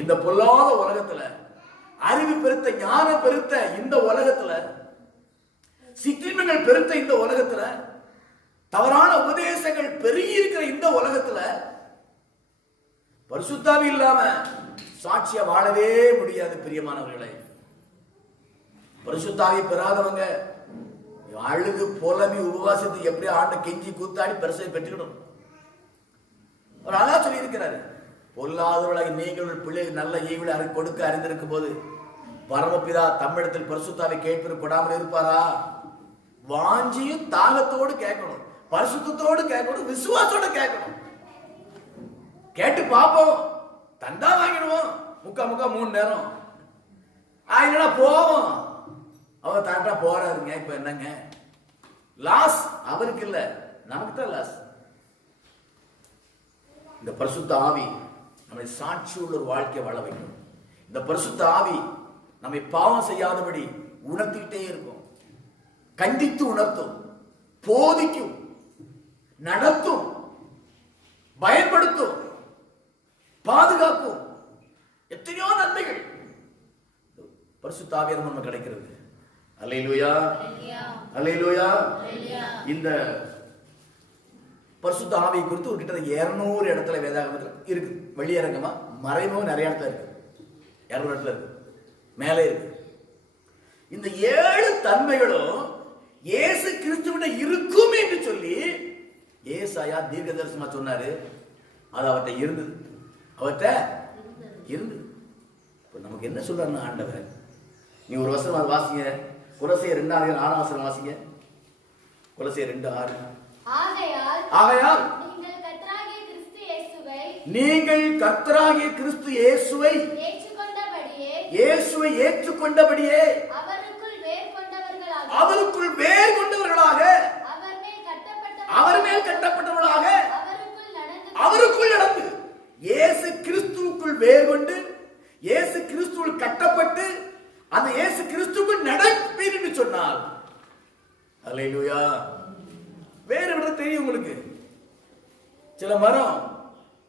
இந்த பொல்லாத உலகத்துல, அறிவு பெருத்த, ஞானம் பெருத்த இந்த உலகத்துல, சிற்றின்பங்கள் பெருத்த இந்த உலகத்துல, தவறான உபதேசங்கள் பெருகி இருக்கிற இந்த உலகத்துல பரிசுத்த ஆவி இல்லாம சாட்சியா வாழவே முடியாது. பிரியமானவர்களே, பரிசுத்த ஆவி பெறாதவங்க அழுது புலம்பி உபவாசத்தை எப்படி ஆண்ட கெஞ்சி கூத்தாடி பரிசை பெற்றுக்கணும். அவர் அழகா சொல்லி இருக்கிறாரு, பொல்லாதவர்களாகி நீங்கள் பிள்ளைகள் நல்ல ஈவில கொடுக்க அறிந்திருக்கும் போது பரமபிதா தம்மிடத்தில் பரிசுத்தாவை கேட்பது கொடாமல் இருப்பாரா? வாஞ்சியும் தாகத்தோடு கேட்கணும், பரிசுத்தோடு கேட்கணும், விசுவாசத்தோடு கேட்கணும். கேட்டு பார்ப்போம், தந்தா வாங்கிடுவோம். முக்கா 3 நேரம் ஆயினா போவோம். அவர் தாண்டா போறாருங்க. இப்ப என்னங்க லாஸ்? அவருக்கு இல்ல, நமக்கு தான் லாஸ். இந்த பரிசுத்த ஆவி நம்மை சாட்சி உள்ள ஒரு வாழ்க்கையை வாழ வைக்கும். இந்த பரிசுத்த ஆவி நம்மை பாவம் செய்யாதபடி உணர்த்திக்கிட்டே இருக்கும், கண்டித்து உணர்த்தும், போதிக்கும், நடத்தும், பயன்படுத்தும், பாதுகாக்கும். எத்தனையோ நன்மைகள் பரிசுத்த ஆவியானவர் நமக்கு கிடைக்கிறது. அல்லேலூயா, அல்லேலூயா. இந்த பரிசுத்த ஆவியை குறித்து ஒரு கிட்ட 200 இடத்துல வேதாகமத்தில் இருக்கு. வெளியரங்கமா மறைமுகம் நிறைய இடத்துல இருக்கு. 200 இடத்துல இருக்கு, மேலே இருக்கு. இந்த 7 தன்மைகளும் இயேசு கிறிஸ்துவிட இருக்கும் என்று சொல்லி ஏசாயா தீர்க்கதரிசனமா சொன்னாரு. அது அவர்கிட்ட இருந்தது, அவர்கிட்ட இருந்தது. இப்ப நமக்கு என்ன சொல்றாருன்னா ஆண்டவர், நீ ஒரு வசனம் வாசிங்க, கொலோசியர் 2:6 வாசிங்க. கொலோசியர் 2:6. ஆகையால் நீங்கள் கர்த்தராகிய கிறிஸ்து இயேசுவை ஏற்றுக்கொண்டபடியே அவருக்குள் வேர் கொண்டவர்களாக, அவர் மேல் கட்டப்பட்டவர்களாக, அவருக்குள் நடந்து, இயேசு கிறிஸ்துவுக்குள் வேர் கொண்டு, இயேசு கிறிஸ்துவுக்குள் கட்டப்பட்டு, அந்த இயேசு கிறிஸ்துவுக்குள் நடப்பீர் என்று சொன்னால், அல்லேலூயா. வேறு விட தெரியும் உங்களுக்கு. சில மரம்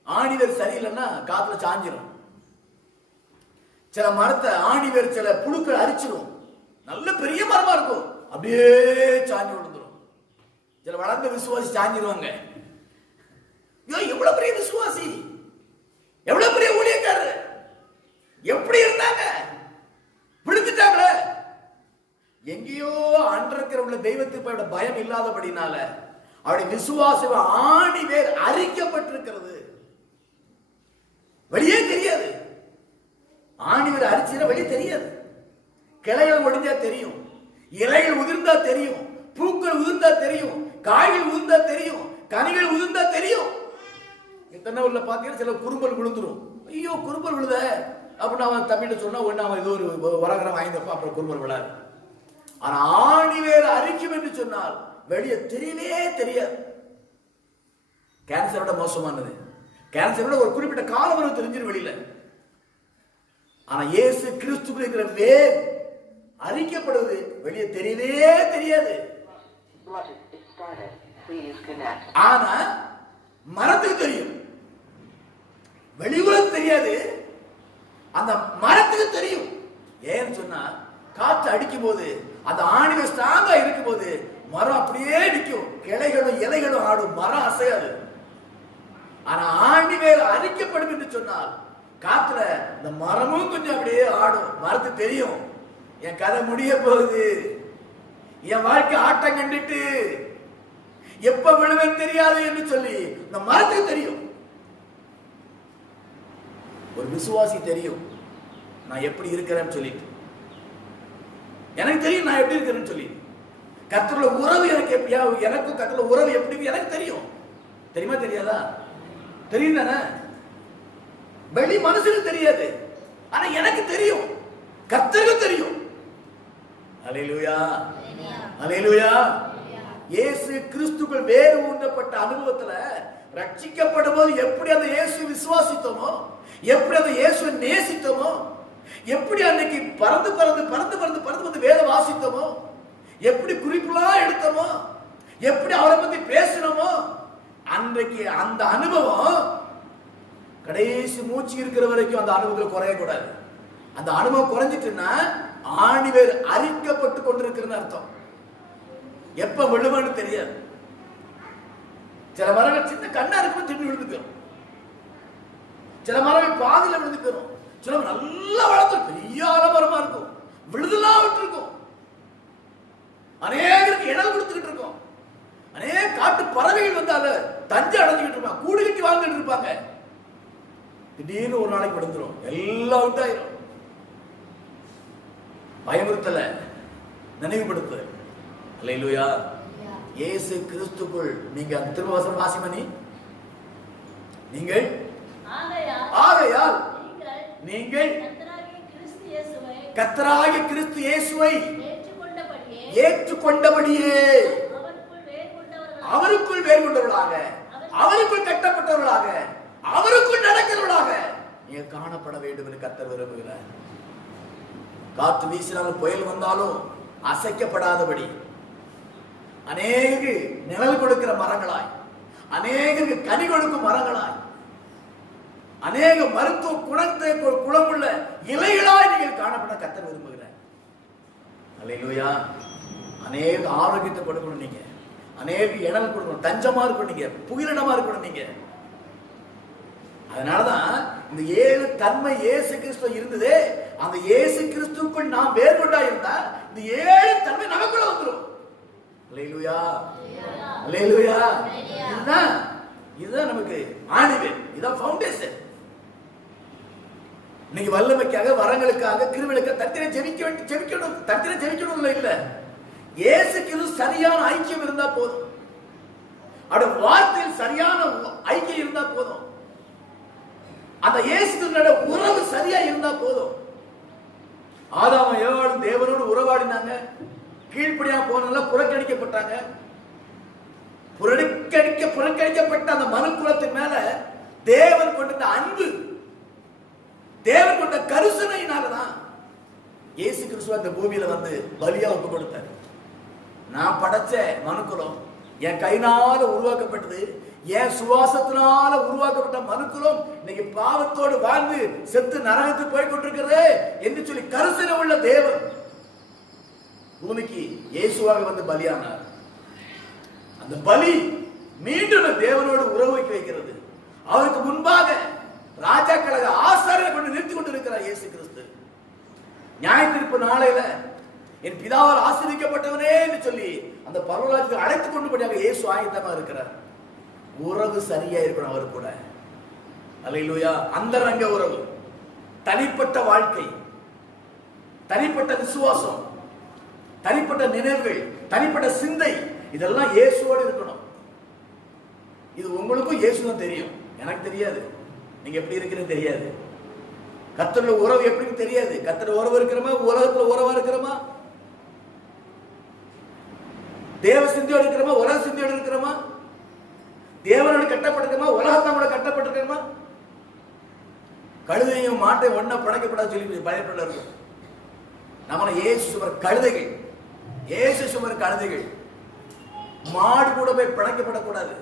ஆணிவேர் சரியில்லைன்னா காத்துல சாஞ்சிரும். சில மரத்தை ஆணிவேர் சில புழுக்கள் அரிச்சிடும். நல்ல பெரிய மரமா இருக்கும், அப்படியே சாஞ்சி விழுந்துரும். சில வளர்ந்த விசுவாசி சாஞ்சிருவாங்க. எவ்வளவு பெரிய விசுவாசி, எவ்வளவு பெரிய ஊழியக்காரர், எப்படி இருந்தாங்க, விழுந்துட்டாங்களே. எங்கேயோ அன்றிருக்கிற தெய்வத்தை பயம் இல்லாதபடினால அவருடைய விசுவாசம் ஆணி வேர் அரிக்கப்பட்டிருக்கிறது. வெளியே தெரியாது, ஆணி வேர் அரிச்சிட வெளியே தெரியாது. கிளைகள் ஒடிஞ்சா தெரியும், இலைகள் உதிர்ந்தா தெரியும், பூக்கள் உதிர்ந்தா தெரியும், காய்கள் உதிர்ந்தா தெரியும், கனிகள் உதிர்ந்தா தெரியும். எத்தனை ஊர்ல பாத்தீங்கன்னா சில குறும்பல் விழுந்துரும். ஐயோ குறும்பல் விழுத அப்படின்னு அவன் தமிழ்ல சொன்னா ஒண்ணு அவன் ஏதோ ஒரு வரகரம் வாங்கினப்ப அப்புறம் குறும்பல் விழாது. ஆனா ஆணி வேறு அரிக்கும் என்று சொன்னால் வெளியே தெரியவே தெரியாது. கேன்சரோட மோசமானது. கேன்சரோட ஒரு குறிப்பிட்ட காலம் வரை தெரிஞ்சிடும் வெளியில. ஆனா இயேசு கிறிஸ்துக்குள் இருக்கிற வேர் அரிக்கப்படுவது வெளியே தெரியவே தெரியாது. ஆனா மரத்துக்கு தெரியும், வெளியுலகம் தெரியாது, அந்த மரத்துக்கு தெரியும். ஏன்னு சொன்னா காற்று அடிக்கும் போது அந்த ஆணிவே ஸ்ட்ராங்கா இருக்கும் போது மரம் அப்படியே நிற்கும், கிளைகளும் இலைகளும் ஆடும், மரம் அசையாது. ஆனா ஆணிவேர் அரிக்கப்படும் என்று சொன்னால் காத்துல இந்த மரமும் கொஞ்சம் அப்படியே ஆடும். மரத்துக்கு தெரியும் என் கதை முடிய போகுது, என் வாழ்க்கை ஆட்டம் கண்டுட்டு எப்ப விழுவேன் தெரியாது என்று சொல்லி இந்த மரத்துக்கு தெரியும். ஒரு விசுவாசி தெரியும் நான் எப்படி இருக்கிறேன்னு சொல்லிட்டு, எனக்கு தெரியும் நான் எப்படி இருக்கிறேன்னு சொல்லி. கர்த்தருடைய உறவு எனக்கு எப்படியா, எனக்கும் கர்த்தருடைய உறவு எப்படி எனக்கு தெரியும். தெரியுமா தெரியாதா? தெரியும் தானே? வெளி மனுஷனுக்கு தெரியாது, ஆனா எனக்கு தெரியும், கர்த்தருக்கு தெரியும். அல்லேலூயா, அல்லேலூயா. இயேசு கிறிஸ்துக்குள் வேறு ஊன்றப்பட்ட அனுபவத்துல ரட்சிக்கப்படும் போது எப்படி அந்த இயேசு விசுவாசித்தோமோ, எப்படி அந்த இயேசுவை நேசித்தோமோ, எப்படி அன்னைக்கு பறந்து பறந்து பறந்து பறந்து பறந்து வந்து வேத வாசித்தோமோ, எப்படி குறிப்புலாம் எடுத்தோமோ, எப்படி அவரை பத்தி பேசணுமோ, அன்றைக்கு அந்த அனுபவம் கடைசி மூச்சு இருக்கிற வரைக்கும் அந்த அனுபவத்தில் குறைய கூடாது. அந்த அனுபவம் குறைஞ்சிட்டுன்னா ஆணிவேர் அரிக்கப்பட்டு கொண்டிருக்கிறன்னு அர்த்தம். எப்ப விழுவன்னு தெரியாது. சில மரங்கள் சின்ன கண்ணா இருக்கும் திடீர்னு விழுந்து போயிடும், சில மரங்கள் பாதியில விழுந்து போயிடும், சில நல்லா வளர்ந்து பெரிய மரமா இருக்கும், விழுதெல்லாம் விட்டு இருக்கும், அநேகருக்கு இடம் கொடுத்துக்கிட்டு இருக்கும், அநேக காட்டு பறவைகள் வந்து அதை தஞ்சை அடைஞ்சுக்கிட்டு இருப்பாங்க, கூடு கட்டி வாழ்ந்துட்டு இருப்பாங்க. திடீர்னு ஒரு நாளைக்கு விழுந்துரும், எல்லாம் விட்டாயிரும். பயமுறுத்தல, நினைவுபடுத்து. அல்லேலூயா. இயேசு கிறிஸ்துக்குள் நீங்க அந்த திருவசனம் வாசிமணி, நீங்கள் ஆகையால் நீங்கள் கர்த்தராகிய கிறிஸ்து இயேசுவை ஏற்றுக்கொண்டபடியே அவருக்குள் வேர் கொண்டவர்களாக, அவருக்குள் கட்டப்பட்டவர்களாக, அவருக்குள் நடக்கிறவர்களாக நீங்க காணப்பட வேண்டும் என்று கர்த்தர் விரும்புகிறார். காற்று வீசினாலும் புயல் வந்தாலும் அசைக்கப்படாதபடி அநேக நிழல் கொடுக்கிற மரங்களாய், அநேக கனி கொடுக்கும் மரங்களாய், அநேக மருத்துவ குணமுள்ள இலைகளாய் நீங்கள் காணப்பட கர்த்தர் விரும்புகிறார். அல்லேலூயா. அநேக ஆரோக்கியத்தை கொடுக்கணும் நீங்க, அநேக இடம் கொடுக்கணும், தஞ்சமா இருக்கணும் நீங்க, புகிலிடமா இருக்கணும் நீங்க. அதனாலதான் இந்த 7 தன்மை இயேசு கிறிஸ்து இருந்ததே, அந்த இயேசு கிறிஸ்துக்குள் நாம் வேறுபட்டா இருந்தா இந்த 7 தன்மை நமக்குள்ள வந்துடும். அல்லேலூயா, அல்லேலூயா. இதுதான் நமக்கு ஆணிவேர், இதுதான் ஃபவுண்டேஷன். இன்னைக்கு வல்லமைக்காக, வரங்களுக்காக, கிருபைக்காக தத்திர ஜெபிக்கணும், தத்திர ஜெபிக்கணும் இல்ல. இயேசு கிறிஸ்து சரியான ஐக்கியம் இருந்தா போதும், அவருடைய வார்த்தையில் சரியான ஐக்கியம் இருந்தா போதும், அந்த இயேசுவோட உறவு சரியா இருந்தா போதும். ஆதாம் ஏவாளும் தேவனோடு உறவாடினாங்க, கீழ்ப்படியா போனால புறக்கணிக்கப்பட்டாங்க. புறக்கணிக்கப்பட்ட அந்த மனுக்குலத்தின் மேல தேவன் கொண்ட அன்பு, தேவன் கொண்ட கருசனையினாலதான் இயேசு கிறிஸ்து அந்த பூமியில வந்து பலியா ஒப்பு கொடுத்தார். நான் படைச்ச மனுக்குலம், என் கையினால உருவாக்கப்பட்டது, என் சுவாசத்தினால உருவாக்கப்பட்ட மனுக்குலம் இன்னைக்கு பாவத்தோடு வாழ்ந்து செத்து நரகத்துக்கு போய் கொண்டிருக்கிறது என்று சொல்லி கருசனை உள்ள தேவன் பூமிக்கு இயேசுவாக வந்து பலியானார். அந்த பலி மீண்டும் தேவனோடு உறவு வைக்கிறது. அவருக்கு முன்பாக ராஜாக்களாக ஆசாரியரை கொண்டு நிறுத்திக் கொண்டிருக்கிறார் இயேசு கிறிஸ்து. நியாய தீர்ப்பு நாளையில என் பிதாவால் ஆசீர்வதிக்கப்பட்டவனே என்று சொல்லி அந்த பரலோகத்துக்கு அழைத்துக் கொண்டுபடியாக இயேசு ஆயத்தமா இருக்கிறார். உறவு சரியா இருக்கணும் அவர் கூட. அல்லேலூயா. அந்தரங்க உறவு, தனிப்பட்ட வாழ்க்கை, தனிப்பட்ட விசுவாசம், தனிப்பட்ட நினைவுகள், தனிப்பட்ட சிந்தை, இதெல்லாம் இயேசுவோடு இருக்கணும். இது உங்களுக்கும் இயேசுதான் தெரியும், எனக்கு தெரியாது. நீங்க எப்படி இருக்கிறது தெரியாது. கர்த்தருடைய உறவு எப்படி தெரியாது. கர்த்தருடைய உறவு இருக்கிறோமா, உலகத்துல உறவா இருக்கிறோமா, தேவ சிந்தையோடு இருக்கிறோமா, உலக சிந்தையோடு இருக்கிறோமா, தேவனோடு கட்டப்பட்டிருக்கோமா, உலகத்தோட கட்டப்பட்டிருக்கோமா. கழுதையும் மாட்டையும் ஒன்னா படைக்கப்படாது சொல்லி பயப்பட இருக்கும். நம்மள இயேசு சுவர் கழுதைகள், இயேசு சுவர் கழுதைகள். மாடு கூட போய் படைக்கப்படக்கூடாது.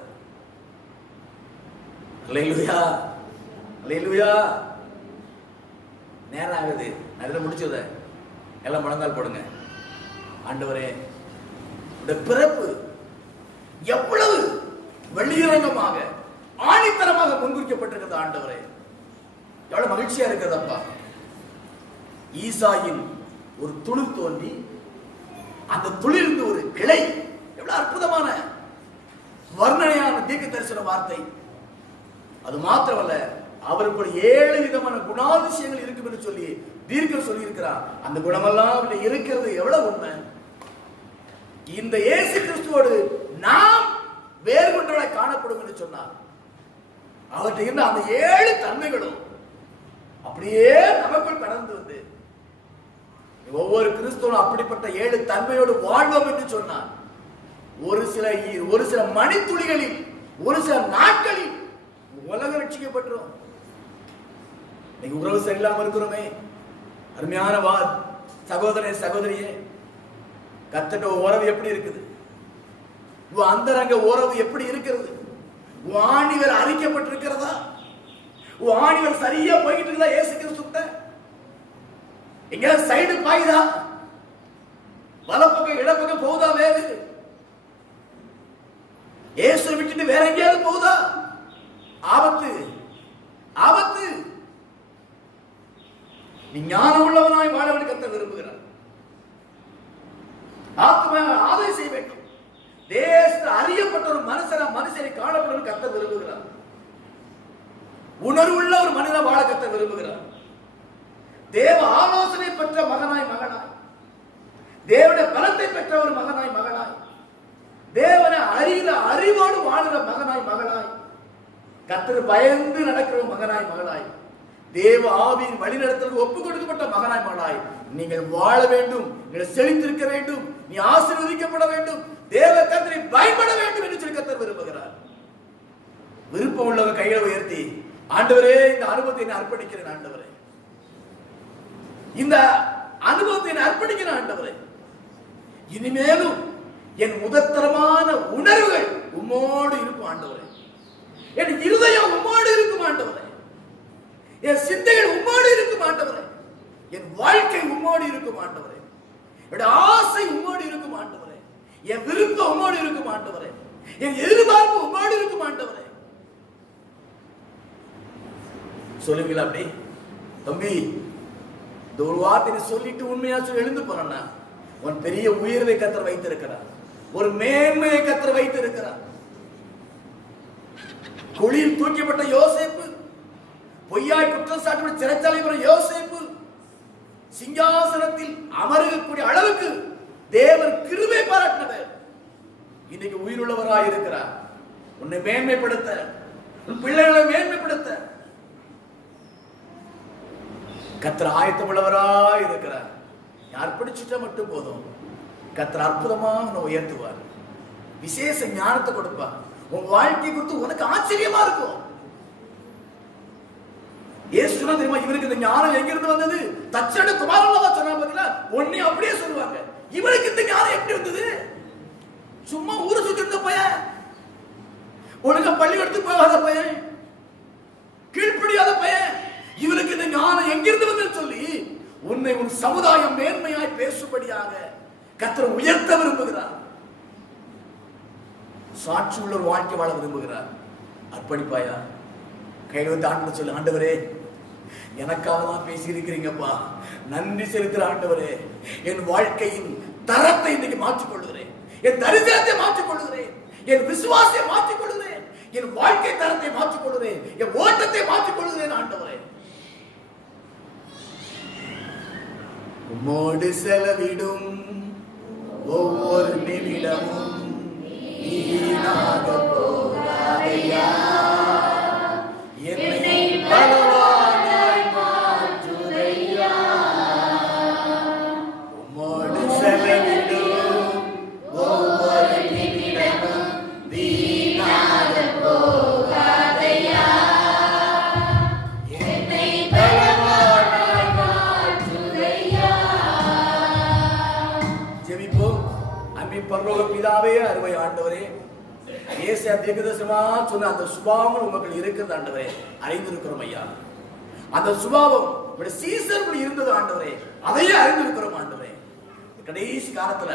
அல்லேலூயா, அல்லேலூயா. நேரம் ஆகுது, நான் இதில் முடிச்சத எல்லாம் முழங்கால் போடுங்க. ஆண்டவரே, இந்த பிறப்பு எவ்வளவு வெளியரங்கமாக ஆணித்தரமாக முன்குறிக்கப்பட்டிருக்கிறது. ஆண்டவரே, எவ்வளவு மகிழ்ச்சியா இருக்கிறதப்பா. ஈசாயின் ஒரு துளிர் தோன்றி அந்த துளிர்ந்து ஒரு கிளை, எவ்வளவு அற்புதமான வர்ணனையான தீர்க்க தரிசன வார்த்தை. அது மாத்திரமல்ல, அவருக்கு 7 விதமான குணாதிசயங்கள் இருக்கும் என்று சொல்லி தீர்க்க சொல்லி இருக்கிறார். அந்த குணமெல்லாம் அவருடைய இருக்கிறது எவ்வளவு உண்மை. இந்த இயேசு கிறிஸ்துவோடு நாம் வேறு கொண்டவராய் காணப்படும் என்று சொன்னார். அவர்கிட்ட இருந்த அந்த 7 தன்மைகளும் அப்படியே நமக்குள் கடந்து வந்து ஒவ்வொரு கிறிஸ்துவனும் அப்படிப்பட்ட 7 தன்மையோடு வாழ்வோம் என்று சொன்னார். ஒரு சில மணித்துளிகளில், ஒரு சில நாட்களில் உலகம் ரட்சிக்கப்பட்டுரும். இன்னைக்கு உறவு சரியில்லாம இருக்கிறோமே. அருமையான சகோதரனே, சகோதரியே, கர்த்தட்ட உறவு எப்படி இருக்குது? அந்தரங்க உறவு எப்படி இருக்கிறது? ஆணிகள் அரிக்கப்பட்டிருக்கிறதா? ஆணிகள் சரியா போய்கிட்டு இருக்குதா? இயேசு கிறிஸ்துட்ட எங்க சைடு பாயுதா? வலப்பக்கம் இடப்பக்கம் போகுதா? வேறு இயேசு விட்டுட்டு வேற எங்கேயாவது போகுதா? ஆபத்து, ஆபத்து. நீ ஞானம் உள்ளவனாய் வாழ வேண்டும் கர்த்தர் விரும்புகிறார். ஆத்மா ஆதாயம் செய்ய வேண்டும். தேசத்தில் அறியப்பட்ட ஒரு மனுஷனை காணப்படும் கர்த்தர் விரும்புகிறார். உணர்வுள்ள ஒரு மனிதனை வாழ கர்த்தர் விரும்புகிறார். தேவ ஆலோசனை பெற்ற மகனாய் மகனாய், தேவனுடைய பலத்தை பெற்ற ஒரு மகனாய் மகனாய், தேவனை அறிகிற அறிவோடு வாழுற மகனாய் மகனாய், கர்த்தர் பயந்து நடக்கிற மகனாய் மகனாய், தேவ ஆவியின் வழிநடத்தலுக்கு ஒப்புக் கொடுக்கப்பட்ட மகனாய் மகனாய் நீங்கள் வாழ வேண்டும். நீங்கள் செழித்திருக்க வேண்டும். நீ ஆசீர்வதிக்கப்பட வேண்டும். தேவ கர்த்தரை பயப்பட வேண்டும் என்று சொல்லி கர்த்தர் விரும்புகிறார். விருப்பம் உள்ளவங்க கையை உயர்த்தி, ஆண்டவரே, இந்த அனுபவத்தை நான் அர்ப்பணிக்கிறேன். ஆண்டவரே, இந்த அனுபவத்தை நான் அர்ப்பணிக்கிறேன். ஆண்டவரே, இனிமேலும் என் முதற்தரமான உணர்வுகள் உம்மோடு இருக்கும். ஆண்டவரே, என் இருதயம் உம்மோடு இருக்கும். ஆண்டவரே, என் சிந்தைகள் உம்மோடு இருக்கும். ஆண்டவரே, என் வாழ்க்கை உம்மோடு இருக்கும். ஆண்டவரே, என்னுடைய ஆசை உம்மோடு இருக்கும். ஆண்டவரே, என் விருப்பம் உம்மோடு இருக்கும். ஆண்டவரே, என் எதிர்பார்ப்பு உம்மோடு இருக்கும். ஆண்டவரே, சொல்லுவீங்களா? அப்படி தம்பி, இந்த ஒரு வார்த்தை சொல்லிட்டு உண்மையா சொல்லி எழுந்து போறா, உன் பெரிய உயர்வை கர்த்தர் வைத்திருக்கிறார். ஒரு மேன்மையை கர்த்தர் வைத்திருக்கிறார். குழியில் தூக்கப்பட்ட யோசேப்பு, பொய்யாய் குற்றம் சாட்டப்பட்ட சிறைச்சாலை போற யோசேப்பு, சிங்காசனத்தில் அமரக்கூடிய அளவுக்கு தேவன் கிருபை பாராட்டினவர் இன்னைக்கு உயிருள்ளவராய் இருக்கிறார். உன்னை மேன்மைப்படுத்த, உன் பிள்ளைகளை மேன்மைப்படுத்த கர்த்தர் ஆயத்தம் உள்ளவராய் இருக்கிறார். அர்ப்பணிச்சுட்டா மட்டும் போதும், கர்த்தர் அற்புதமாக உயர்த்துவார். விசேஷ ஞானத்தை கொடுப்பார். உன் வாழ்க்கை குறித்து உனக்கு ஆச்சரியமா இருக்கும். ஏசு சொன்னா தெரியுமா, இவருக்கு இந்த ஞானம் எங்கிருந்து வந்தது? தச்சட குமாரல்லவா சொன்னா பாத்தீங்களா? ஒன்னே அப்படியே சொல்லுவாங்க. இவருக்கு இந்த ஞானம் எப்படி வந்தது? சும்மா ஊரை சுத்தி இருந்த பையன், ஒழுங்கா பள்ளிக்கூடத்துக்கு போகாத பையன், கீழ்ப்படியாத பையன், இவனுக்கு இந்த ஞானம் எங்கிருந்து வந்து சொல்லி உன்னை உன் சமுதாயம் மேன்மையாய் பேசும்படியாக கர்த்தர் உயர்த்த விரும்புகிறார். சாட்சி உள்ள ஒரு வாழ்க்கை வாழ விரும்புகிறார். அர்ப்பணிப்பாயா? கையில் வந்து ஆண்டு சொல்லு, ஆண்டவரே, எனக்காக தான் பேசியிருக்கிறீங்கப்பா, நன்றி செலுத்துற ஆண்டவரே. என் வாழ்க்கையின் தரத்தை இன்னைக்கு மாற்றிக்கொள்கிறேன். என் தரிசனத்தை மாற்றிக்கொள்கிறேன். என் விசுவாசத்தை மாற்றிக்கொள்கிறேன். என் வாழ்க்கை தரத்தை மாற்றிக்கொள்கிறேன். என் ஓட்டத்தை மாற்றிக்கொள்கிறேன். ஆண்டவரே, உம்மோடு செலவிடும் ஒவ்வொரு நிமிடமும் வீணாக போகாதையா, என்னை பலவானாய் மாற்றுதையா. உம்மோடு செலவிடும் ஒவ்வொரு நிமிடமும் வீணாக போகாதையா, என்னை பலவானாய் மாற்றுதையா. ஜெபிப்போம். அன்பின் பரலோக பிதாவே, அருமை ஆண்டவரே, ஏசாயா தீர்க்கதரிசனமா சொன்ன அந்த சுபாவங்கள் உங்களுக்கு இருக்கிறது ஆண்டவரே, அறிந்திருக்கிறோம் ஐயா. அந்த சுபாவம் சீசர்கள் இருந்தது ஆண்டவரே. அதையே அறிந்திருக்கிறோம் ஆண்டவரே. கடைசி காலத்துல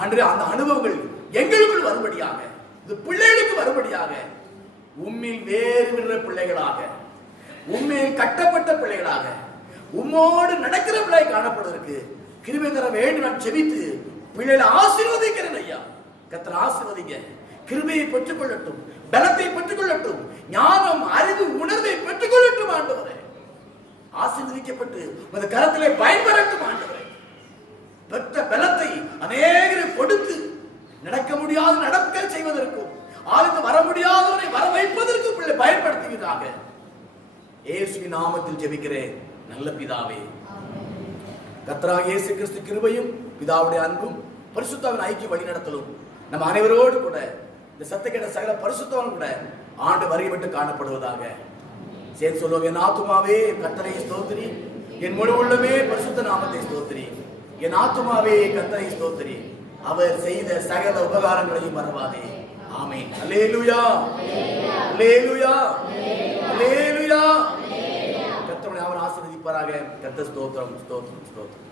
ஆண்டவரே அந்த அனுபவங்கள் எங்களுக்குள் வரும்படியாக, இந்த பிள்ளைகளுக்கு வரும்படியாக, உம்மில் வேறு விடுற பிள்ளைகளாக, உண்மையில் கட்டப்பட்ட பிள்ளைகளாக, உம்மோடு நடக்கிற பிள்ளை காணப்படுவதற்கு கிருபை தர வேண்டும். நான் செபித்து பிள்ளைகளை ஆசீர்வதிக்கிறேன் ஐயா. கர்த்தர் ஆசீர்வதிங்க. கிருபையை பெற்றுக் கொள்ளட்டும், பலத்தை பெற்றுக் கொள்ளட்டும், ஞானம், அறிவு, உணர்வை பெற்றுக் கொள்ளட்டும் ஆண்டவரே. ஆசீர்வதிக்கப்பட்டு உமது கரத்திலே பயன்படட்டும் ஆண்டவரே. பெற்ற பலத்தை அநேகரை கொடுத்து நடக்க முடியாத நடக்க செய்வதற்கும், ஆளுக்கு வர முடியாதவரை வர வைப்பதற்கும் பிள்ளை பயன்படுத்துவதாக இயேசுவின் நாமத்தில் ஜெபிக்கிறேன் நல்ல பிதாவே. கர்த்தராகிய இயேசு கிறிஸ்து கிருபையும் பிதாவுடைய அன்பும் பரிசுத்தாவின் ஐக்கிய வழிநடத்தலும் நம்ம அனைவரோடு கூட இந்த சத்தம் கேட்ட சகல பரிசுத்தவன் கூட ஆண்டு வருகைப்பட்டு காணப்படுவதாக. சேர்த்து சொல்லுவோம். என் ஆத்துமாவே கர்த்தரை ஸ்தோத்திரி, என் முழு உள்ளமே பரிசுத்த நாமத்தை ஸ்தோத்திரி. என் ஆத்துமாவே கர்த்தரை ஸ்தோத்திரி, அவர் செய்த சகல உபகாரங்களையும் மறவாதே. ஆமென். அல்லேலூயா, அல்லேலூயா, அல்லேலூயா. கர்த்தரை அவர் ஆசீர்வதிப்பாராக. கர்த்தர் ஸ்தோத்திரம், ஸ்தோத்திரம், ஸ்தோத்திரம்.